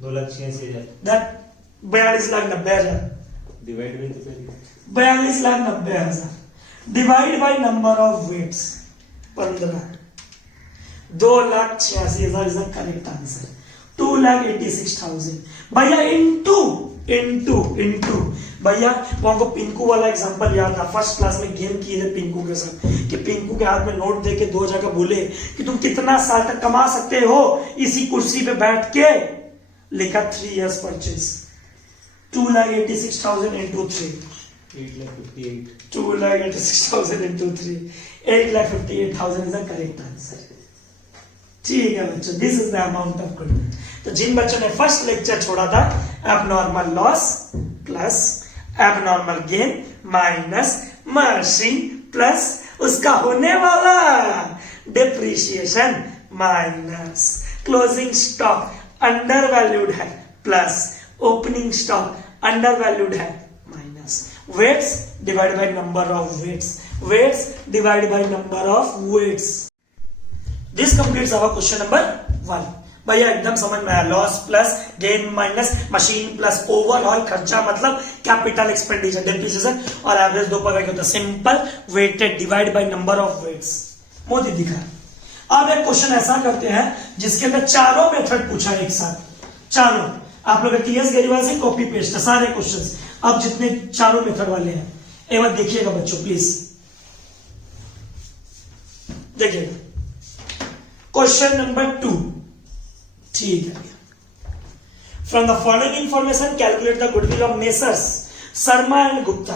2,86,000 42,90,000 divide by 42,90,000 divide by number of weights 15, 2,86,000 is the correct answer. 2,86,000 भैया इनटू भैया वो हमको पिंकू वाला एग्जांपल याद था, फर्स्ट क्लास में गेम किए थे पिंकू के साथ कि पिंकू के हाथ में नोट देके 2 जगह बोले कि तुम कितना साल तक कमा सकते हो इसी कुर्सी पे बैठ के, लिखा 3 years purchase. 2,86,000 into 3 8,58,000 2,86,000 into 3 8,58,000 is the correct answer। ठीक है बच्चों, this is the amount of goodwill. तो जिन बच्चों ने फर्स्ट लेक्चर छोड़ा था abnormal loss plus abnormal gain minus machine plus उसका होने वाला depreciation minus closing stock under valued है plus opening stock under valued है minus weights divide by number of weights divide by number of weights. This completes our question number 1। भैया एकदम समझ में आया, loss plus gain minus machine plus overall खर्चा मतलब capital expenditure depreciation और average दो प्रकार के होता है, simple weighted divide by number of weights. Modi दिखा। अब एक क्वेश्चन ऐसा करते हैं जिसके अंदर चारों मेथड पूछा है एक साथ, चारों आप लोग टीएस गरीवाल से कॉपी पेस्ट है सारे क्वेश्चंस, अब जितने चारों मेथड वाले हैं एक बार देखिएगा बच्चों प्लीज, देखिएगा क्वेश्चन नंबर 2। ठीक है, from the following information calculate the goodwill of messrs Sharma and Gupta.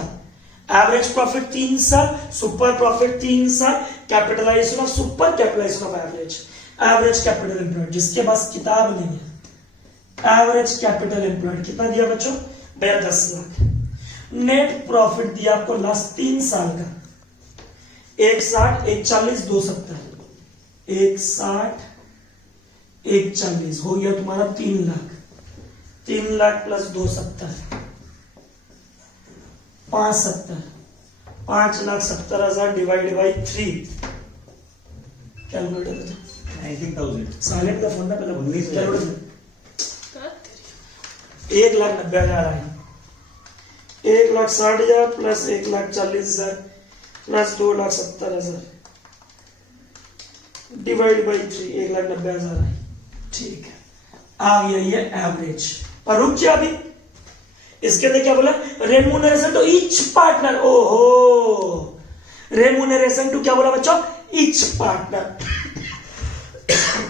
Average profit 3 साल, सुपर प्रॉफिट 3 साल, capitalisation of super, capitalisation of average capital employed. जिसके पास किताब नहीं है, एवरेज कैपिटल एम्प्लॉयड कितना दिया बच्चों भैया 10 लाख। नेट प्रॉफिट दिया आपको लास्ट 3 साल का 160, 140, 270, 160, 140 हो गया तुम्हारा 3 lakh. 3 lakh plus 270 570, 5,70,000 divide by 3 calculator 19,000 silent का फोन ना पहले 1,90,000 है। 1,60,000 प्लस 1,40,000 प्लस 2,70,000 डिवाइड बाई 3 1,90,000 है। ठीक है, आ गया ये एवरेज। पर रुक जा अभी, इसके अंदर क्या बोला, रेम्यूनरेशन टू ईच पार्टनर। ओहो, रेम्यूनरेशन टू क्या बोला बच्चों, each partner.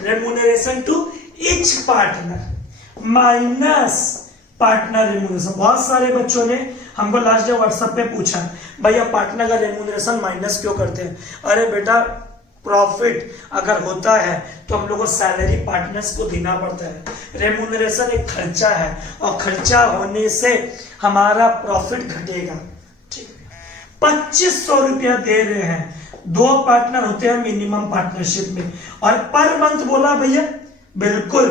Remuneration to each partner minus partner remuneration. बहुत सारे बच्चों ने हमको लास्ट डे व्हाट्सएप पे पूछा भैया पार्टनर का रेम्यूनरेशन माइनस क्यों करते हैं। अरे बेटा प्रॉफिट अगर होता है तो हम लोग को सैलरी पार्टनर्स को देना पड़ता है। रेम्यूनरेशन एक खर्चा है और खर्चा होने से हमारा प्रॉफिट घटेगा। ठीक है, 2,500 रुपया दे रहे हैं, 2 पार्टनर होते हैं मिनिमम पार्टनरशिप में, और पर मंथ बोला भैया बिल्कुल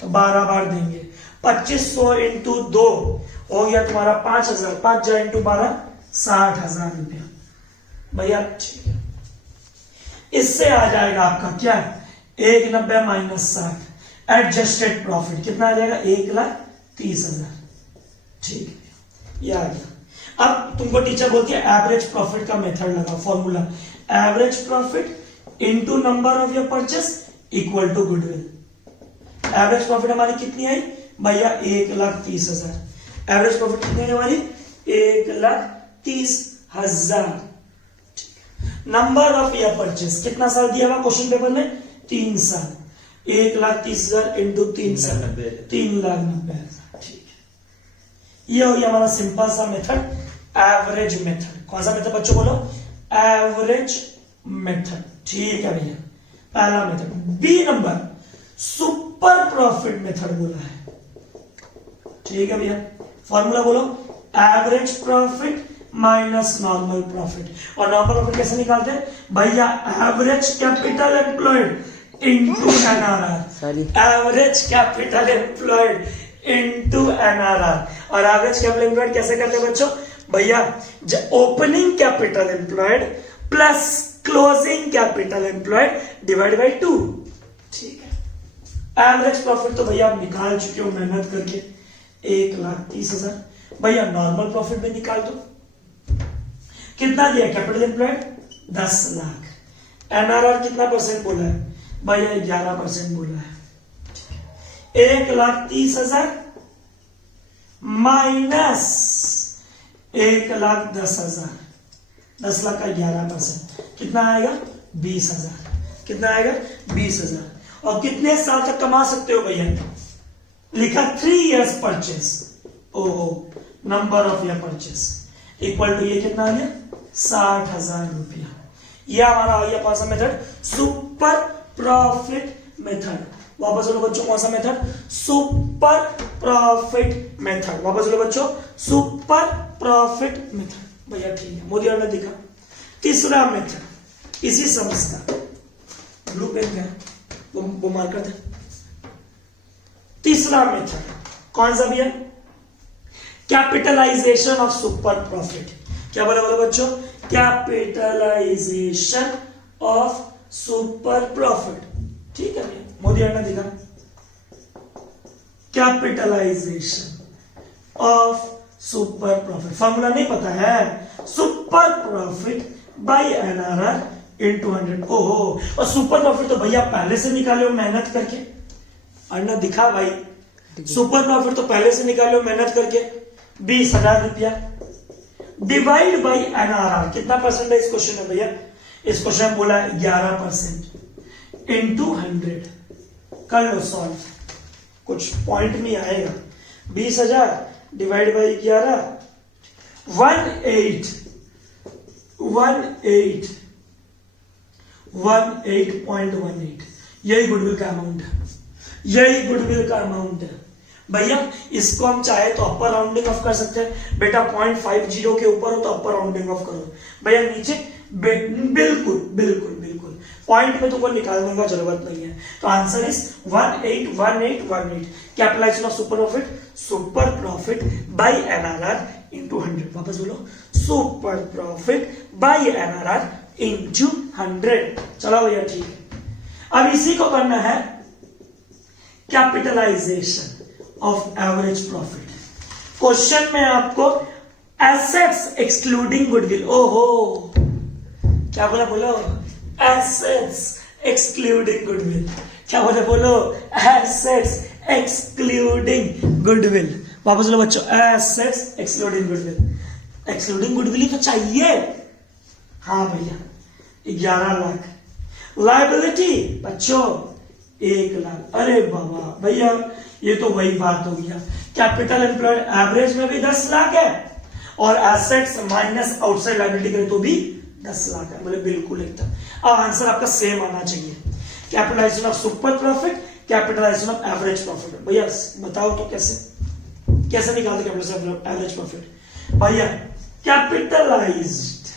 तो 12 बार देंगे। 2,500 इंटू 2 हो गया तुम्हारा 5,000, 5,000 इंटू 12 60,000 रुपया भैया। ठीक है, इससे आ जाएगा आपका क्या 1,90 माइनस 60 एडजस्टेड प्रॉफिट कितना आ जाएगा 1,30,000। ठीक है, ये आ गया। अब तुमको टीचर बोलती है एवरेज प्रॉफिट का मेथड लगा, formula average profit into number of your purchase equal to goodwill. Average profit हमारी कितनी आई भैया 1,30,000। एवरेज प्रॉफिट कितनी है हमारी 1,30,000। नंबर ऑफ ईयर परचेस कितना साल दिया हुआ क्वेश्चन पेपर में 3 साल। 1,30,000 इंटू 3 साल 3,90,000। ठीक है, ये हो गया हमारा सिंपल सा मेथड एवरेज मेथड। कौन सा मेथड बच्चों बोलो, एवरेज मेथड। ठीक है भैया, पहला method. B number super profit method बोला है। ठीक है भैया, फॉर्मूला बोलो average profit minus normal profit. और नॉर्मल प्रॉफिट कैसे निकालते हैं भैया, average capital employed into NRR. Average capital employed into NRR. और एवरेज कैपिटल एम्प्लॉयड कैसे करते हैं बच्चों भैया, opening capital employed plus closing capital employed divide by 2। ठीक है, एवरेज प्रॉफिट तो भैया आप निकाल चुके हो मेहनत करके, 1,30,000। भैया नॉर्मल प्रॉफिट भी निकाल दो, कितना दिया कैपिटल एम्प्लॉयड 10 लाख। एनआरआर कितना परसेंट बोला है भैया, 11% बोला है। 1,30,000 माइनस 1,10,000, 10 लाख का 11%, कितना आएगा 20,000। कितना आएगा 20,000। और कितने साल तक कमा सकते हो भैया, लिखा 3 years परचेस। ओहो, number of year purchase equal to ये कितना आ गया 60,000 रुपया। यह हमारा आ गया कौन सा मेथड, सुपर प्रॉफिट मेथड। वापस बोलो बच्चों कौन सा मेथड, सुपर प्रॉफिट मेथड। वापस बोलो बच्चों सुपर प्रॉफिट मेथड। भैया ठीक है, मोदी ने दिखा। तीसरा मेथड इसी समझ का, ब्लू पेन क्या वो मार्कर थे। तीसरा मेथड कौन सा भैया, कैपिटलाइजेशन ऑफ सुपर प्रॉफिट। क्या बोला बोलो बच्चों, कैपिटलाइजेशन ऑफ सुपर प्रॉफिट। ठीक है भैया, मोदी ने दिखा capitalisation of super profit. Formula नहीं पता है, super profit by NRR into 100। ओहो, और सुपर प्रॉफिट तो भैया पहले से निकाले हो मेहनत करके। अन्ना दिखा भाई, सुपर प्रॉफिट तो पहले से निकाले हो मेहनत करके, 20,000 रुपया डिवाइड बाई एनआरआर। कितना परसेंट है इस क्वेश्चन में भैया, इस क्वेश्चन में बोला 11% इंटू 100। कर लो सॉल्व, कुछ पॉइंट में आएगा। 20,000 डिवाइड बाई 11, 18.18। यही गुडविल का अमाउंट है, यही गुडविल का अमाउंट है भैया। इसको हम चाहे तो अपर राउंडिंग ऑफ कर सकते हैं। बेटा 0.50 के ऊपर हो तो अपर राउंडिंग ऑफ करो, भैया नीचे बिल्कुल बिल्कुल बिल्कुल पॉइंट में तुमको निकालने का जरूरत नहीं है। तो answer is 181818। Capitalisation of super profit by NRR into 100। वापस बोलो, super profit by NRR into 100। चलो भैया ठीक है, अब इसी को करना है capitalisation of average profit. Question में आपको एसेट्स एक्सक्लूडिंग गुडविल। ओहो, क्या बोला बोलो, एसेट्स एक्सक्लूडिंग गुडविल। क्या बोले बोलो, एसेट्स एक्सक्लूडिंग गुडविल। वापस बोलो बच्चों, assets excluding goodwill. Excluding goodwill ही तो चाहिए। हाँ भैया 11 लाख। लायबिलिटी बच्चों 1 लाख। अरे बाबा भैया, ये तो वही बात हो गया, कैपिटल एम्प्लॉयड एवरेज में भी 10 लाख है और एसेट्स माइनस आउटसाइड लायबिलिटी करें तो भी 10 लाख है। बोले बिल्कुल एकदम। अब आंसर आपका सेम आना चाहिए, capitalisation of super profit, capitalisation of average profit. भैया बताओ तो कैसे निकालते कैपिटलाइजेशन ऑफ एवरेज प्रॉफिट। भैया capitalised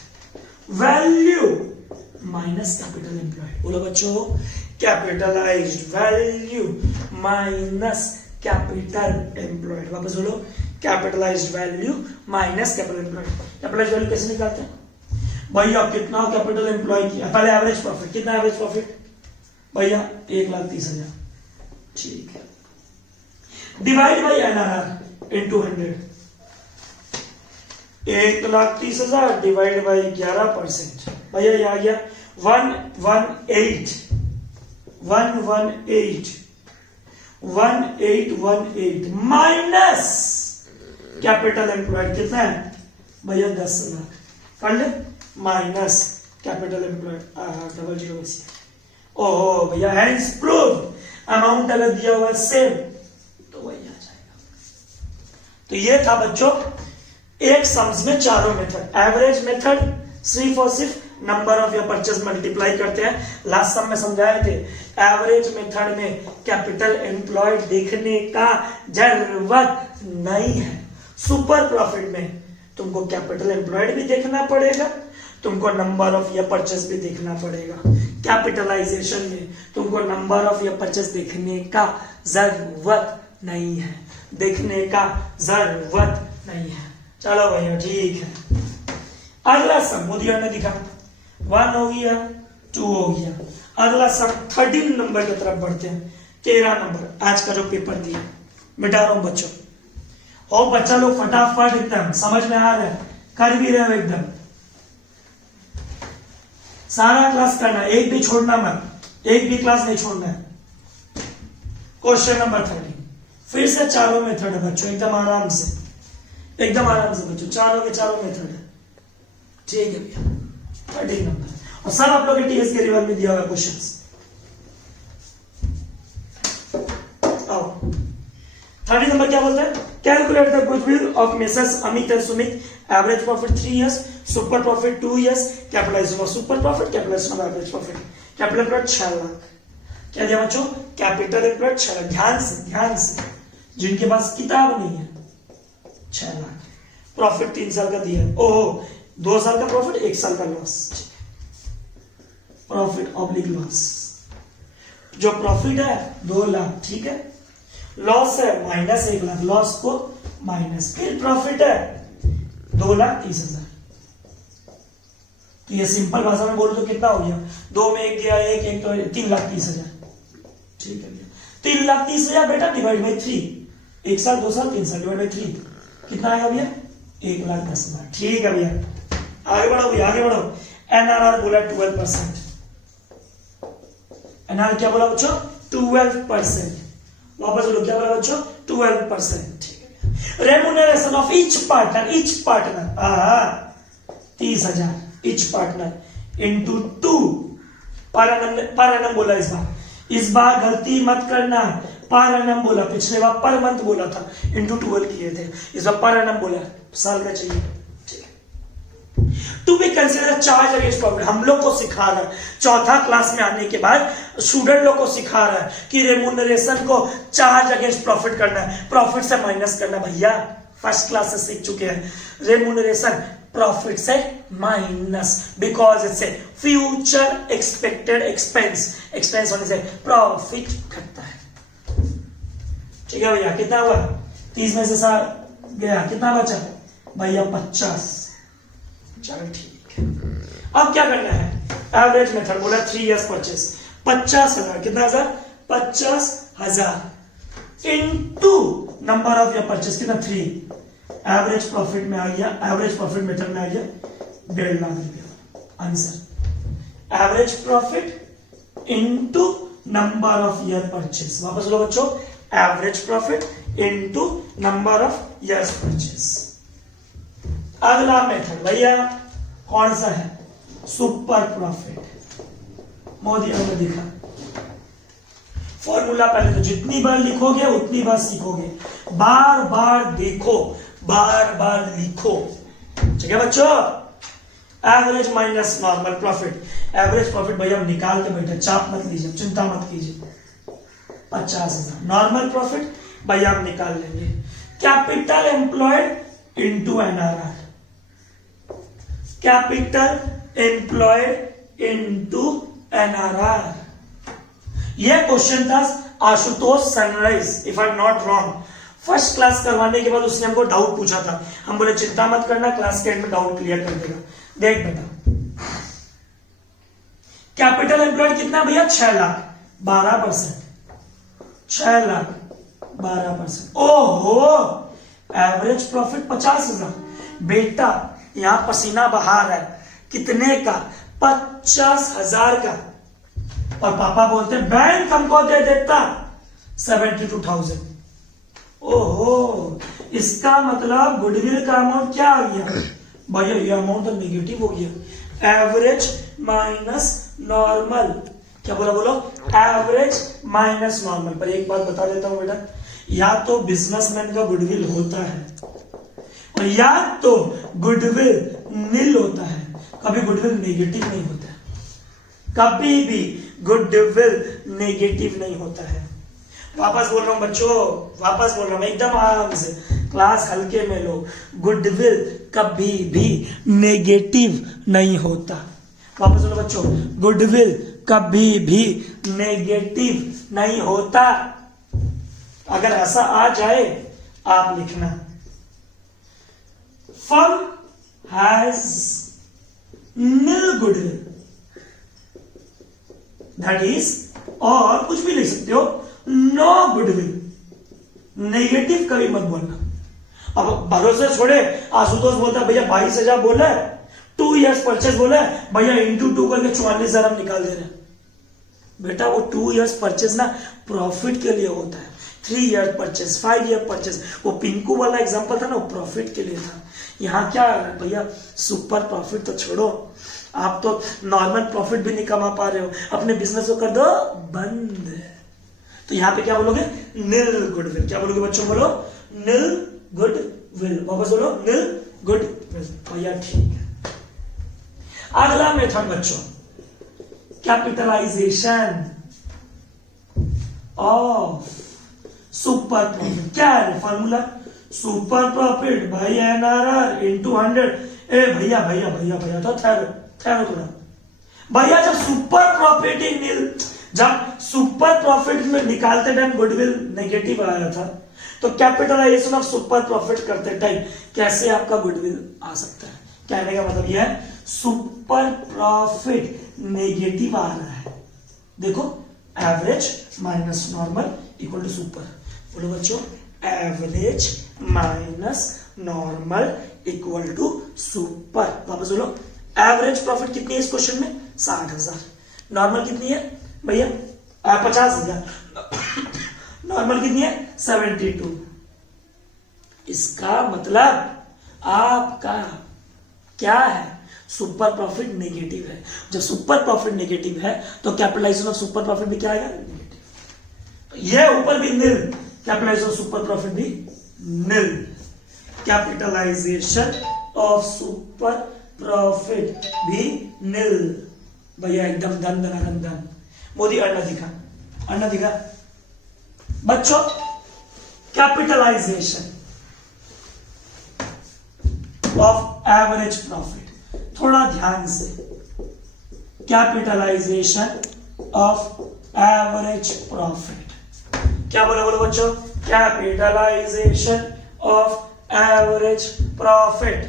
value minus capital employed. बोलो बच्चों, capitalised value minus capital employed. वापस बोलो, capitalised value minus capital employed. Capitalised value कैसे निकालते हैं भैया, कितना कैपिटल एम्प्लॉय किया, पहले एवरेज प्रॉफिट। कितना एवरेज प्रॉफिट भैया 1,30,000। ठीक है, divide by NRR into 100। 1,30,000 divide by 11%। भैया ये आ गया 118 माइनस कैपिटल एम्प्लॉयड। कितना है भैया 10 लाख। कर ले, minus capital employed double zero. ओहो भैया, हैंस प्रूव्ड, अमाउंट अगर दिया हुआ सेम तो वही आ जाएगा। तो ये था बच्चों एक सम्स में चारों मेथड। एवरेज मेथड सिर्फ और सिर्फ नंबर ऑफ या परचेज मल्टीप्लाई करते हैं। लास्ट सम में समझाए थे, एवरेज मेथड में कैपिटल एम्प्लॉयड देखने का जरूरत नहीं है। सुपर प्रॉफिट में तुमको कैपिटल एम्प्लॉयड भी देखना पड़ेगा, तुमको नंबर ऑफ या परचेज भी देखना पड़ेगा। कैपिटलाइजेशन में तुमको नंबर ऑफ या परचेज देखने का जरूरत नहीं है, देखने का जरूरत नहीं है। चलो भैया ठीक है, अगला सम मोदी ने दिखा। 1 हो गया, 2 हो गया। अगला सम 13 नंबर की तरफ बढ़ते हैं। 13 नंबर आज का जो पेपर दिया मिटा रहा हूं बच्चों, और बच्चा लोग फटाफट एकदम समझ में आ रहा है, कर भी रहे हो एकदम, सारा क्लास करना, एक भी छोड़ना मत, एक भी क्लास नहीं छोड़ना है। क्वेश्चन नंबर 13, फिर से चारों मेथड है बच्चों, एकदम आराम से, एकदम आराम से बच्चों, चारों के चारों मेथड है, ठीक है भैया। 13 नंबर और सब आप लोग टीएस के रिवर में दिया हुआ क्वेश्चंस। आओ 30 नंबर क्या बोलते हैं, calculate the goodwill of Mrs Amit and Sumit, average profit 3 years, super profit 2 years, capitalisation of super profit, capitalisation of average profit. Capital employed 6 lakh, क्या दिया बच्चों, कैपिटल एम्प्लॉयड 6 लाख, ध्यान से जिनके पास किताब नहीं है 6 लाख, प्रॉफिट 3 साल का दिया, ओहो 2 साल का प्रॉफिट, 1 साल का लॉस, प्रॉफिट ऑब्लिक लॉस, जो प्रॉफिट है 2 लाख, ठीक है, लॉस है माइनस 1 लाख, लॉस को माइनस, फिर प्रॉफिट है 2,30,000। तो ये सिंपल भाषा में बोलो तो कितना हो गया, 2 में 1 गया, 1 तो 3,30,000, ठीक है भैया। 3,30,000 बेटा डिवाइड बाई 3, 1 साल 2 साल 3 साल डिवाइड बाई 3 कितना आएगा भैया, 1,10,000, ठीक है भैया। आगे बढ़ो भैया, आगे बढ़ो। एनआरआर बोला 12%, एनआर क्या बोला बच्चों, 12%, वापस बोलो क्या बोला बच्चों, 12%, ठीक है। Remuneration of each partner 30,000 each partner into 2 per annum बोला, इस बार गलती मत करना, पर एनम बोला, पिछले बार पर मंथ बोला था, इंटू 12 किए थे, इस बार पर एनम बोला, साल का चाहिए, to be consider charge against profit. हम लोग को सिखा रहा है, चौथा क्लास में आने के बाद स्टूडेंट लोग को सिखा रहा है कि रेमुनरेशन को चार्ज अगेंस्ट प्रॉफिट करना है, प्रॉफिट से माइनस करना। भैया फर्स्ट क्लास से सीख चुके हैं, रेमुनरेशन प्रॉफिट से minus, because its future expected expense, expense होने से प्रॉफिट घटता है, ठीक है भैया। कितना हुआ, 30 में से गया, कितना बचा भैया, 50, चलो ठीक है। अब क्या करना है, एवरेज मेथड बोला 3 years परचेस, 50,000, कितना हजार, 50,000 into number of year purchase, कितना 3, एवरेज प्रॉफिट में आ गया, एवरेज प्रॉफिट मेथड में आ गया 1.5 लाख रुपया answer. Average profit into number of year purchase, वापस लो बच्चों, average profit into number of years purchase. अगला मेथड भैया कौन सा है, सुपर प्रॉफिट। मोदी ने दिखा फॉर्मूला, पहले तो जितनी बार लिखोगे उतनी बार सीखोगे, बार बार देखो, बार बार लिखो, ठीक है बच्चों। Average minus normal profit, average profit भैया हम निकाल के बैठे, चाप मत लीजिए, चिंता मत कीजिए, 50,000। नॉर्मल प्रॉफिट भैया हम निकाल लेंगे, capital employed into NRR, capital employed into NRR. यह क्वेश्चन था Ashutosh sunrise, if I am not wrong, first class करवाने के बाद उसने हमको डाउट पूछा था, हम बोले चिंता मत करना, क्लास के एंड में डाउट क्लियर कर देगा। देख बेटा, कैपिटल एम्प्लॉयड कितना भैया, 6 लाख, 12%, 6 लाख 12%, ओहो। एवरेज प्रॉफिट 50,000, बेटा यहां पसीना बहा रहा है, कितने का, 50,000 का, और पापा बोलते हैं बैंक हमको दे देता 72,000। ओहो, इसका मतलब गुडविल का अमाउंट क्या आ गया भैया, ये अमाउंट तो नेगेटिव हो गया। एवरेज माइनस नॉर्मल, क्या बोला बोलो, एवरेज माइनस नॉर्मल। पर एक बात बता देता हूं बेटा, या तो बिजनेसमैन का गुडविल होता है और या तो गुडविल नील होता है, कभी गुडविल नेगेटिव नहीं होता है, कभी भी गुडविल नेगेटिव नहीं होता है। वापस बोल रहा हूं बच्चों, वापस बोल रहा हूं एकदम आराम से, क्लास हल्के में लो, गुडविल कभी भी नेगेटिव नहीं होता। वापस बोलो बच्चों, गुडविल कभी भी नेगेटिव नहीं होता। अगर ऐसा आ जाए आप लिखना, firm has nil goodwill, that is, और कुछ भी लिख सकते हो, नो गुडविल। नेगेटिव कभी मत बोलना। अब भरोसे छोड़े, आशुतोष बोलता भैया 22,000 बोला है, 2 years परचेज बोला है भैया, इंटू 2 करके 44,000 हम निकाल दे रहे हैं। बेटा वो 2 years परचेज ना प्रॉफिट के लिए होता है, 3 year परचेज, 5 year परचेज। वो पिंकू वाला एग्जांपल था ना, वो प्रॉफिट के लिए था। यहाँ क्या है भैया, सुपर प्रॉफिट तो छोड़ो, आप तो नॉर्मल प्रॉफिट भी नहीं कमा पा रहे हो, अपने बिजनेस को कर दो बंद। तो यहाँ पे क्या बोलोगे, नील गुडविल। क्या बोलोगे बच्चों, बोलो नील गुडविल। वापस बोलो नील गुडविल। भैया ठीक है। अगला मेथड बच्चों, कैपिटलाइजेशन ऑफ सुपर प्रॉफिट। क्या है formula, super profit by NRR into 100। ए भैया भैया भैया भैया तो ठहरो थोड़ा भैया, जब सुपर प्रॉफिट ही नील, जब सुपर प्रॉफिट में निकालते टाइम गुडविल नेगेटिव आया था, तो कैपिटलाइजेशन ऑफ सुपर प्रॉफिट करते टाइम कैसे आपका गुडविल आ सकता है? कहने का मतलब यह है, सुपर प्रॉफिट नेगेटिव आ रहा है, देखो average minus normal equal to super. बोलो बच्चों, average minus normal equal to super. वापस बोलो, एवरेज प्रॉफिट कितनी है इस क्वेश्चन में, 60,000। नॉर्मल कितनी है भैया, 50,000। नॉर्मल कितनी है, 72। इसका मतलब आपका क्या है, सुपर प्रॉफिट नेगेटिव है। जब सुपर प्रॉफिट नेगेटिव है तो कैपिटलाइजेशन ऑफ सुपर प्रॉफिट भी क्या आएगा, नेगेटिव। ये ऊपर भी नील, कैपिटलाइजेशन ऑफ सुपर प्रॉफिट भी नील। कैपिटलाइजेशन ऑफ सुपर प्रॉफिट भी नील। भैया एकदम धन धनाधन धन। मोदी अन्ना दिखा बच्चों, कैपिटलाइजेशन ऑफ एवरेज प्रॉफिट, थोड़ा ध्यान से, कैपिटलाइजेशन ऑफ एवरेज प्रॉफिट। क्या बोला बोलो बच्चों, capitalisation of average profit.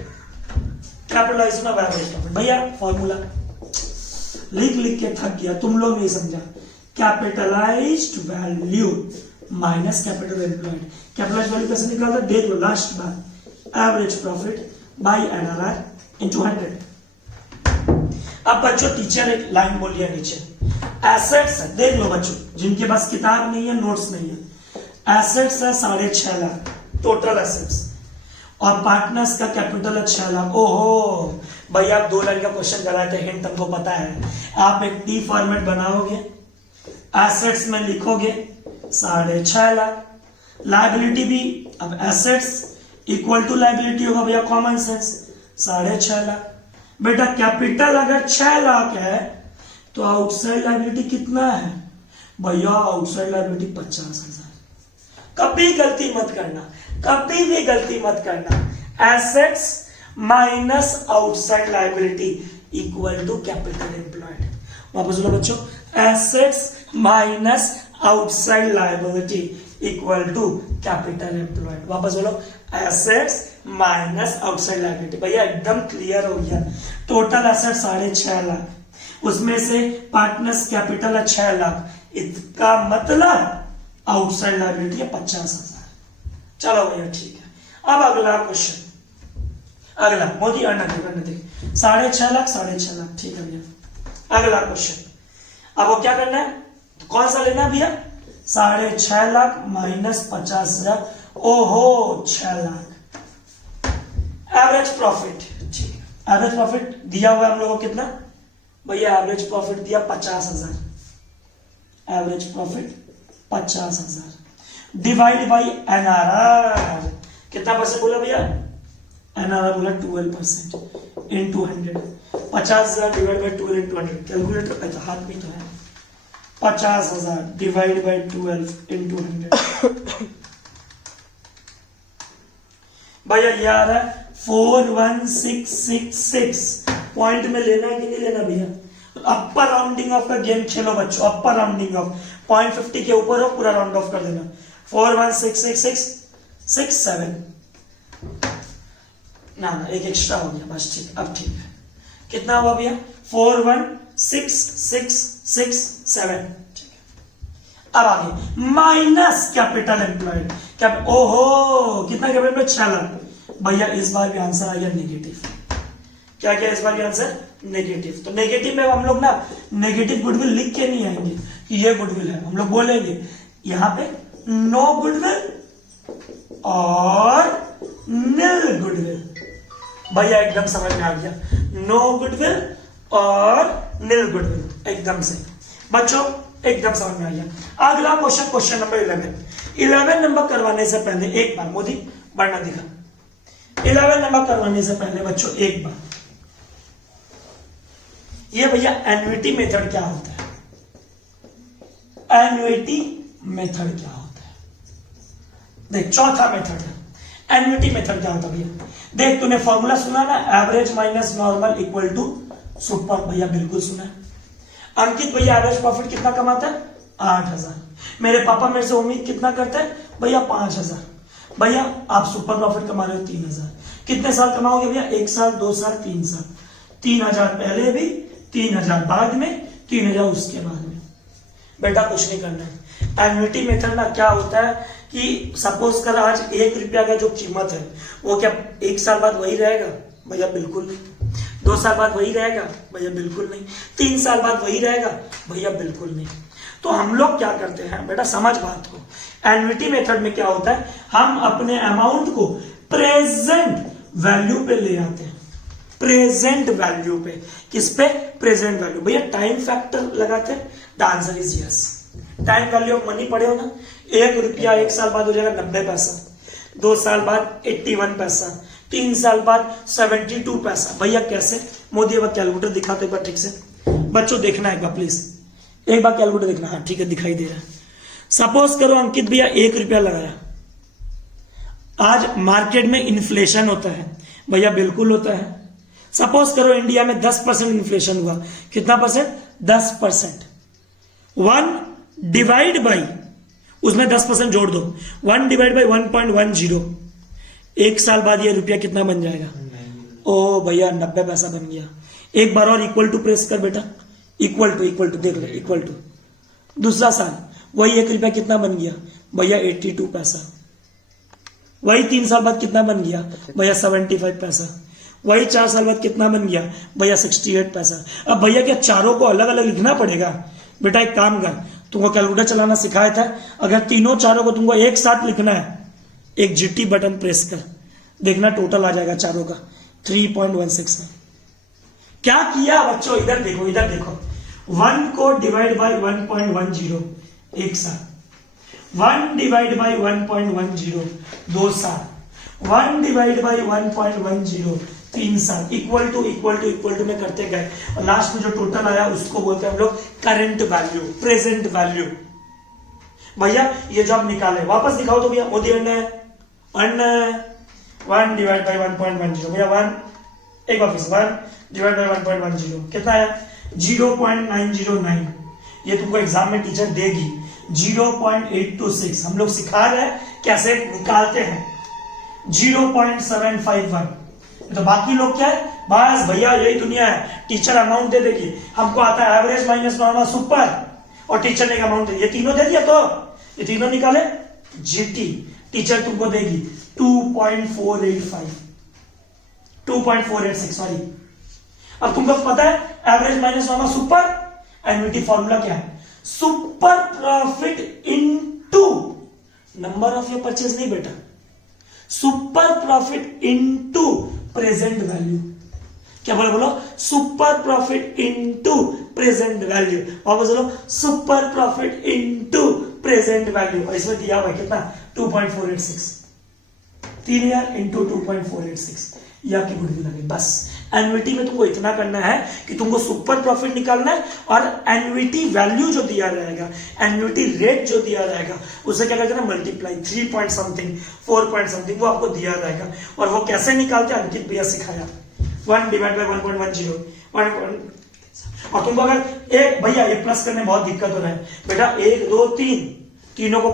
Capitalisation of average profit भैया फॉर्मूला लिख के थक गया, तुम लोग नहीं समझा। Capitalised value minus capital employed. Capitalised value कैसे निकालता, देख लो लास्ट बार, average profit by NRR into 100। अब बच्चों टीचर एक लाइन बोलिए नीचे, एसेट्स है, देख लो बच्चों जिनके पास किताब नहीं है, नोट्स नहीं है, एसेट्स है 6.5 लाख टोटल एसेट्स, और पार्टनर्स का कैपिटल है 6 लाख। ओहो भैया, आप 2 लाइन का क्वेश्चन कराए थे, हिंट हमको पता है। आप एक टी फॉर्मेट बनाओगे, एसेट्स में लिखोगे 6.5 लाख, लायबिलिटी भी, अब एसेट्स इक्वल टू लायबिलिटी होगा भैया, कॉमन सेंस, 6.5 लाख। बेटा कैपिटल अगर 6 लाख है तो आउटसाइड लायबिलिटी कितना है भैया, आउटसाइड लायबिलिटी 50,000। कभी गलती मत करना, कभी भी गलती मत करना। Assets minus outside liability equal to capital employed. वापस बोलो बच्चों, assets minus outside liability equal to capital employed. वापस बोलो, एसेट्स माइनस आउटसाइड लायबिलिटी। भैया एकदम क्लियर हो गया। टोटल एसेट 6.5 लाख, उसमें से पार्टनर्स कैपिटल है 6 लाख, इसका मतलब आउटसाइड लायबिलिटी है 50,000। चलो भैया ठीक है। अब अगला क्वेश्चन, अगला मोदी अन्ना देख 6.5 लाख 6.5 लाख, ठीक है भैया। अगला क्वेश्चन, अब वो क्या करना है, तो कौन सा लेना है भैया, 6.5 लाख माइनस 50,000। ओहो 6 लाख। एवरेज प्रॉफिट, ठीक है, एवरेज प्रॉफिट दिया हुआ है हम लोगों को कितना भैया, एवरेज प्रॉफिट दिया 50,000, average profit 50,000 divide by NRR, कितना परसेंट बोला भैया, NRR बोला 12% into 100। 50,000 divide by 12 into 100, calculator हाथ में तो है, 50,000 डिवाइड बाई 12 इंटू 100 भैया ये आ रहा है 41666। पॉइंट में लेना है कि नहीं लेना भैया, अपर राउंडिंग ऑफ का गेम खेलो बच्चों, अपर राउंडिंग ऑफ, 0.50 के ऊपर हो पूरा राउंड ऑफ कर देना। 4166667 ना एक एक्स्ट्रा हो गया बस, ठीक। अब ठीक है, कितना हुआ भैया, 41 6667। अब आगे माइनस कैपिटल एम्प्लॉयड, क्या ओहो कितना कैपिटल 6 लाख। भैया इस बार भी आंसर आ गया नेगेटिव। क्या क्या इस बार भी आंसर नेगेटिव। तो नेगेटिव में हम लोग ना नेगेटिव गुडविल लिख के नहीं आएंगे कि ये गुडविल है, हम लोग बोलेंगे यहां पे नो गुडविल और नील गुडविल। भैया एकदम समझ में आ गया, नो गुडविल और नील गुडविल एकदम से बच्चों एकदम समझ में आ गया। अगला क्वेश्चन, क्वेश्चन नंबर 11 नंबर करवाने से पहले एक बार मोदी बढ़ना दिखा। 11 नंबर करवाने से पहले बच्चों एक बार ये भैया एन्युटी मेथड क्या होता है, एन्युटी मेथड क्या होता है। देख चौथा मेथड है एन्युटी मेथड क्या होता है भैया। देख तूने फॉर्मूला सुना ना, average minus normal equal to super. भैया बिल्कुल सुना है। अंकित भैया एवरेज प्रॉफिट कितना कमाता है 8000। मेरे पापा मेरे से उम्मीद कितना करते हैं भैया 5000। भैया आप सुपर प्रॉफिट कमा रहे हो 3000। कितने साल कमाओगे भैया 1 साल 2 साल 3 साल। 3000 पहले भी, 3000 बाद में, 3000 उसके बाद में। बेटा कुछ नहीं करना है। एन्युटी मेथड ना क्या होता है कि सपोज कर आज 1 रुपया का जो कीमत है वो क्या 1 साल बाद वही रहेगा भैया बिल्कुल नहीं। 2 साल बाद वही रहेगा भैया बिल्कुल नहीं। 3 साल बाद वही रहेगा भैया बिल्कुल नहीं। तो हम लोग क्या करते हैं बेटा, समझ बात को। एन्युटी मेथड में क्या होता है, हम अपने अमाउंट को प्रेजेंट वैल्यू पे ले आते हैं। प्रेजेंट वैल्यू पे, किस पे, प्रेजेंट वैल्यू। भैया टाइम फैक्टर लगाते हैं, the answer is yes. Time value of money पढ़े हो ना, 1 रुपया 1 साल बाद हो जाएगा 90 पैसा, 2 साल बाद 81 पैसा, 3 साल बाद 72 पैसा। भैया कैसे, मोदी अब कैलकुलेटर दिखाते एक बार ठीक से। बच्चों देखना एक बार प्लीज, एक बार कैलकुलेटर देखना। हाँ ठीक है दिखाई दे रहा है। सपोज करो अंकित भैया 1 रुपया लगाया। आज मार्केट में इन्फ्लेशन होता है भैया बिल्कुल होता है। सपोज करो इंडिया में 10% इन्फ्लेशन हुआ। कितना परसेंट 10%। 1 डिवाइड बाई, उसमें 10% जोड़ दो, 1 डिवाइड बाई 1.10। 1 साल बाद ये रुपया कितना बन जाएगा, ओ भैया 90 पैसा बन गया। एक बार और इक्वल टू प्रेस कर बेटा, इक्वल टू देख लो, इक्वल टू। दूसरा साल वही 1 रुपया कितना बन गया भैया 82 पैसा। वही 3 साल बाद कितना बन गया भैया 75 पैसा। वही 4 साल बाद कितना बन गया भैया 68 पैसा। अब भैया क्या चारों को अलग अलग लिखना पड़ेगा बेटा, एक काम कर, तुमको कैलकुलेटर चलाना सिखाया था, अगर तीनों चारों को तुमको एक साथ लिखना है, एक जीटी बटन प्रेस कर, देखना टोटल आ जाएगा चारों का 3.16 में। क्या किया बच्चों, इधर देखो, इधर देखो। 1 को डिवाइड बाई 1.10 1 साल, 1 डिवाइड बाई 1.10 2 साल, 1 डिवाइड बाई 1.10 3 साल, इक्वल टू में करते गए और लास्ट में जो टोटल आया उसको बोलते हैं हम लोग करंट वैल्यू, प्रेजेंट वैल्यू। भैया ये जो आप निकाले वापस दिखाओ तो भैया मोदी अन्ना है 1 डिवाइड बाई 1.10 भैया 1 एक वापस 1 डिवाइड बाई 1.10 कितना है 0.909। ये तुमको एग्जाम में टीचर देगी 0.826। हम लोग सिखा रहे हैं कैसे निकालते हैं 0.751। तो बाकी लोग क्या है, बस भैया यही दुनिया है, टीचर अमाउंट दे देगी, हमको आता है एवरेज माइनस नॉर्मल सुपर और टीचर ने अमाउंट दे, ये तीनों दे दिया तो ये तीनों निकाले जीटी, टीचर तुमको देगी 2.485 2.486 सॉरी। अब तुमको पता है average minus normal super, annuity formula क्या है, super profit into number of your purchase नहीं बेटा, super profit into present value. क्या बोले बोलो, super profit into present value. वापस बोलो super profit into present value. और इसमें दिया हुआ है कितना 2.486, 3000 इंटू 2.486 या की गुडविल लगे। बस एन्युटी में तुमको इतना करना है कि तुमको सुपर प्रॉफिट निकालना है और एन्युटी वैल्यू जो दिया रहेगा, एन्युटी रेट जो दिया रहेगा उसे क्या कहते हैं multiply 3 point something 4 point something वो आपको दिया रहेगा। और वो कैसे निकालते हैं अंकित भैया सिखाया 1 डिवाइड बाई 1.10 और तुमको अगर एक भैया ये प्लस करने में बहुत दिक्कत हो रहा है बेटा 1 2 3 तीनों को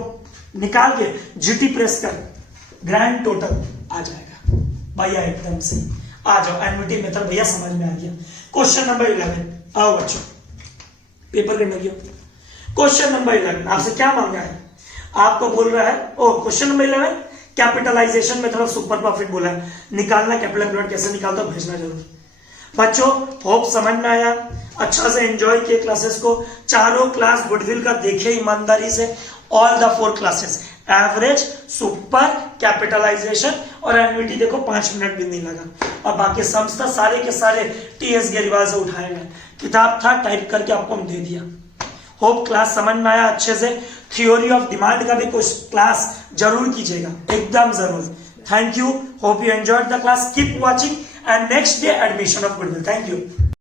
निकाल के जीटी प्रेस कर ग्रैंड टोटल आ जाएगा भैया एकदम से। आ जाओ एन्युटी मेथड भैया समझ में आ गया। क्वेश्चन नंबर 11 आओ बच्चों। पेपर करने की। क्वेश्चन नंबर 11 आपसे क्या मांगा है, आपको बोल रहा है question number 11 capitalisation method of super profit बोला है, निकालना कैपिटल एम्प्लॉयड कैसे निकालता भेजना जरूर। बच्चों होप समझ में आया, अच्छा से एंजॉय किए क्लासेस को, चारों क्लास गुडविल का देखे ईमानदारी से, all the 4 classes average, super, capitalisation और एन्युटी देखो 5 मिनट भी नहीं लगा। और बाकी सम्स था सारे के सारे टीएस गेरिवाल से उठाए गए, किताब था टाइप करके आपको हम दे दिया। होप क्लास समझ में आया अच्छे से। थ्योरी ऑफ डिमांड का भी कुछ क्लास जरूर कीजिएगा, एकदम जरूर। Thank you, hope you enjoyed the class, keep watching and next day admission of goodwill. Thank you.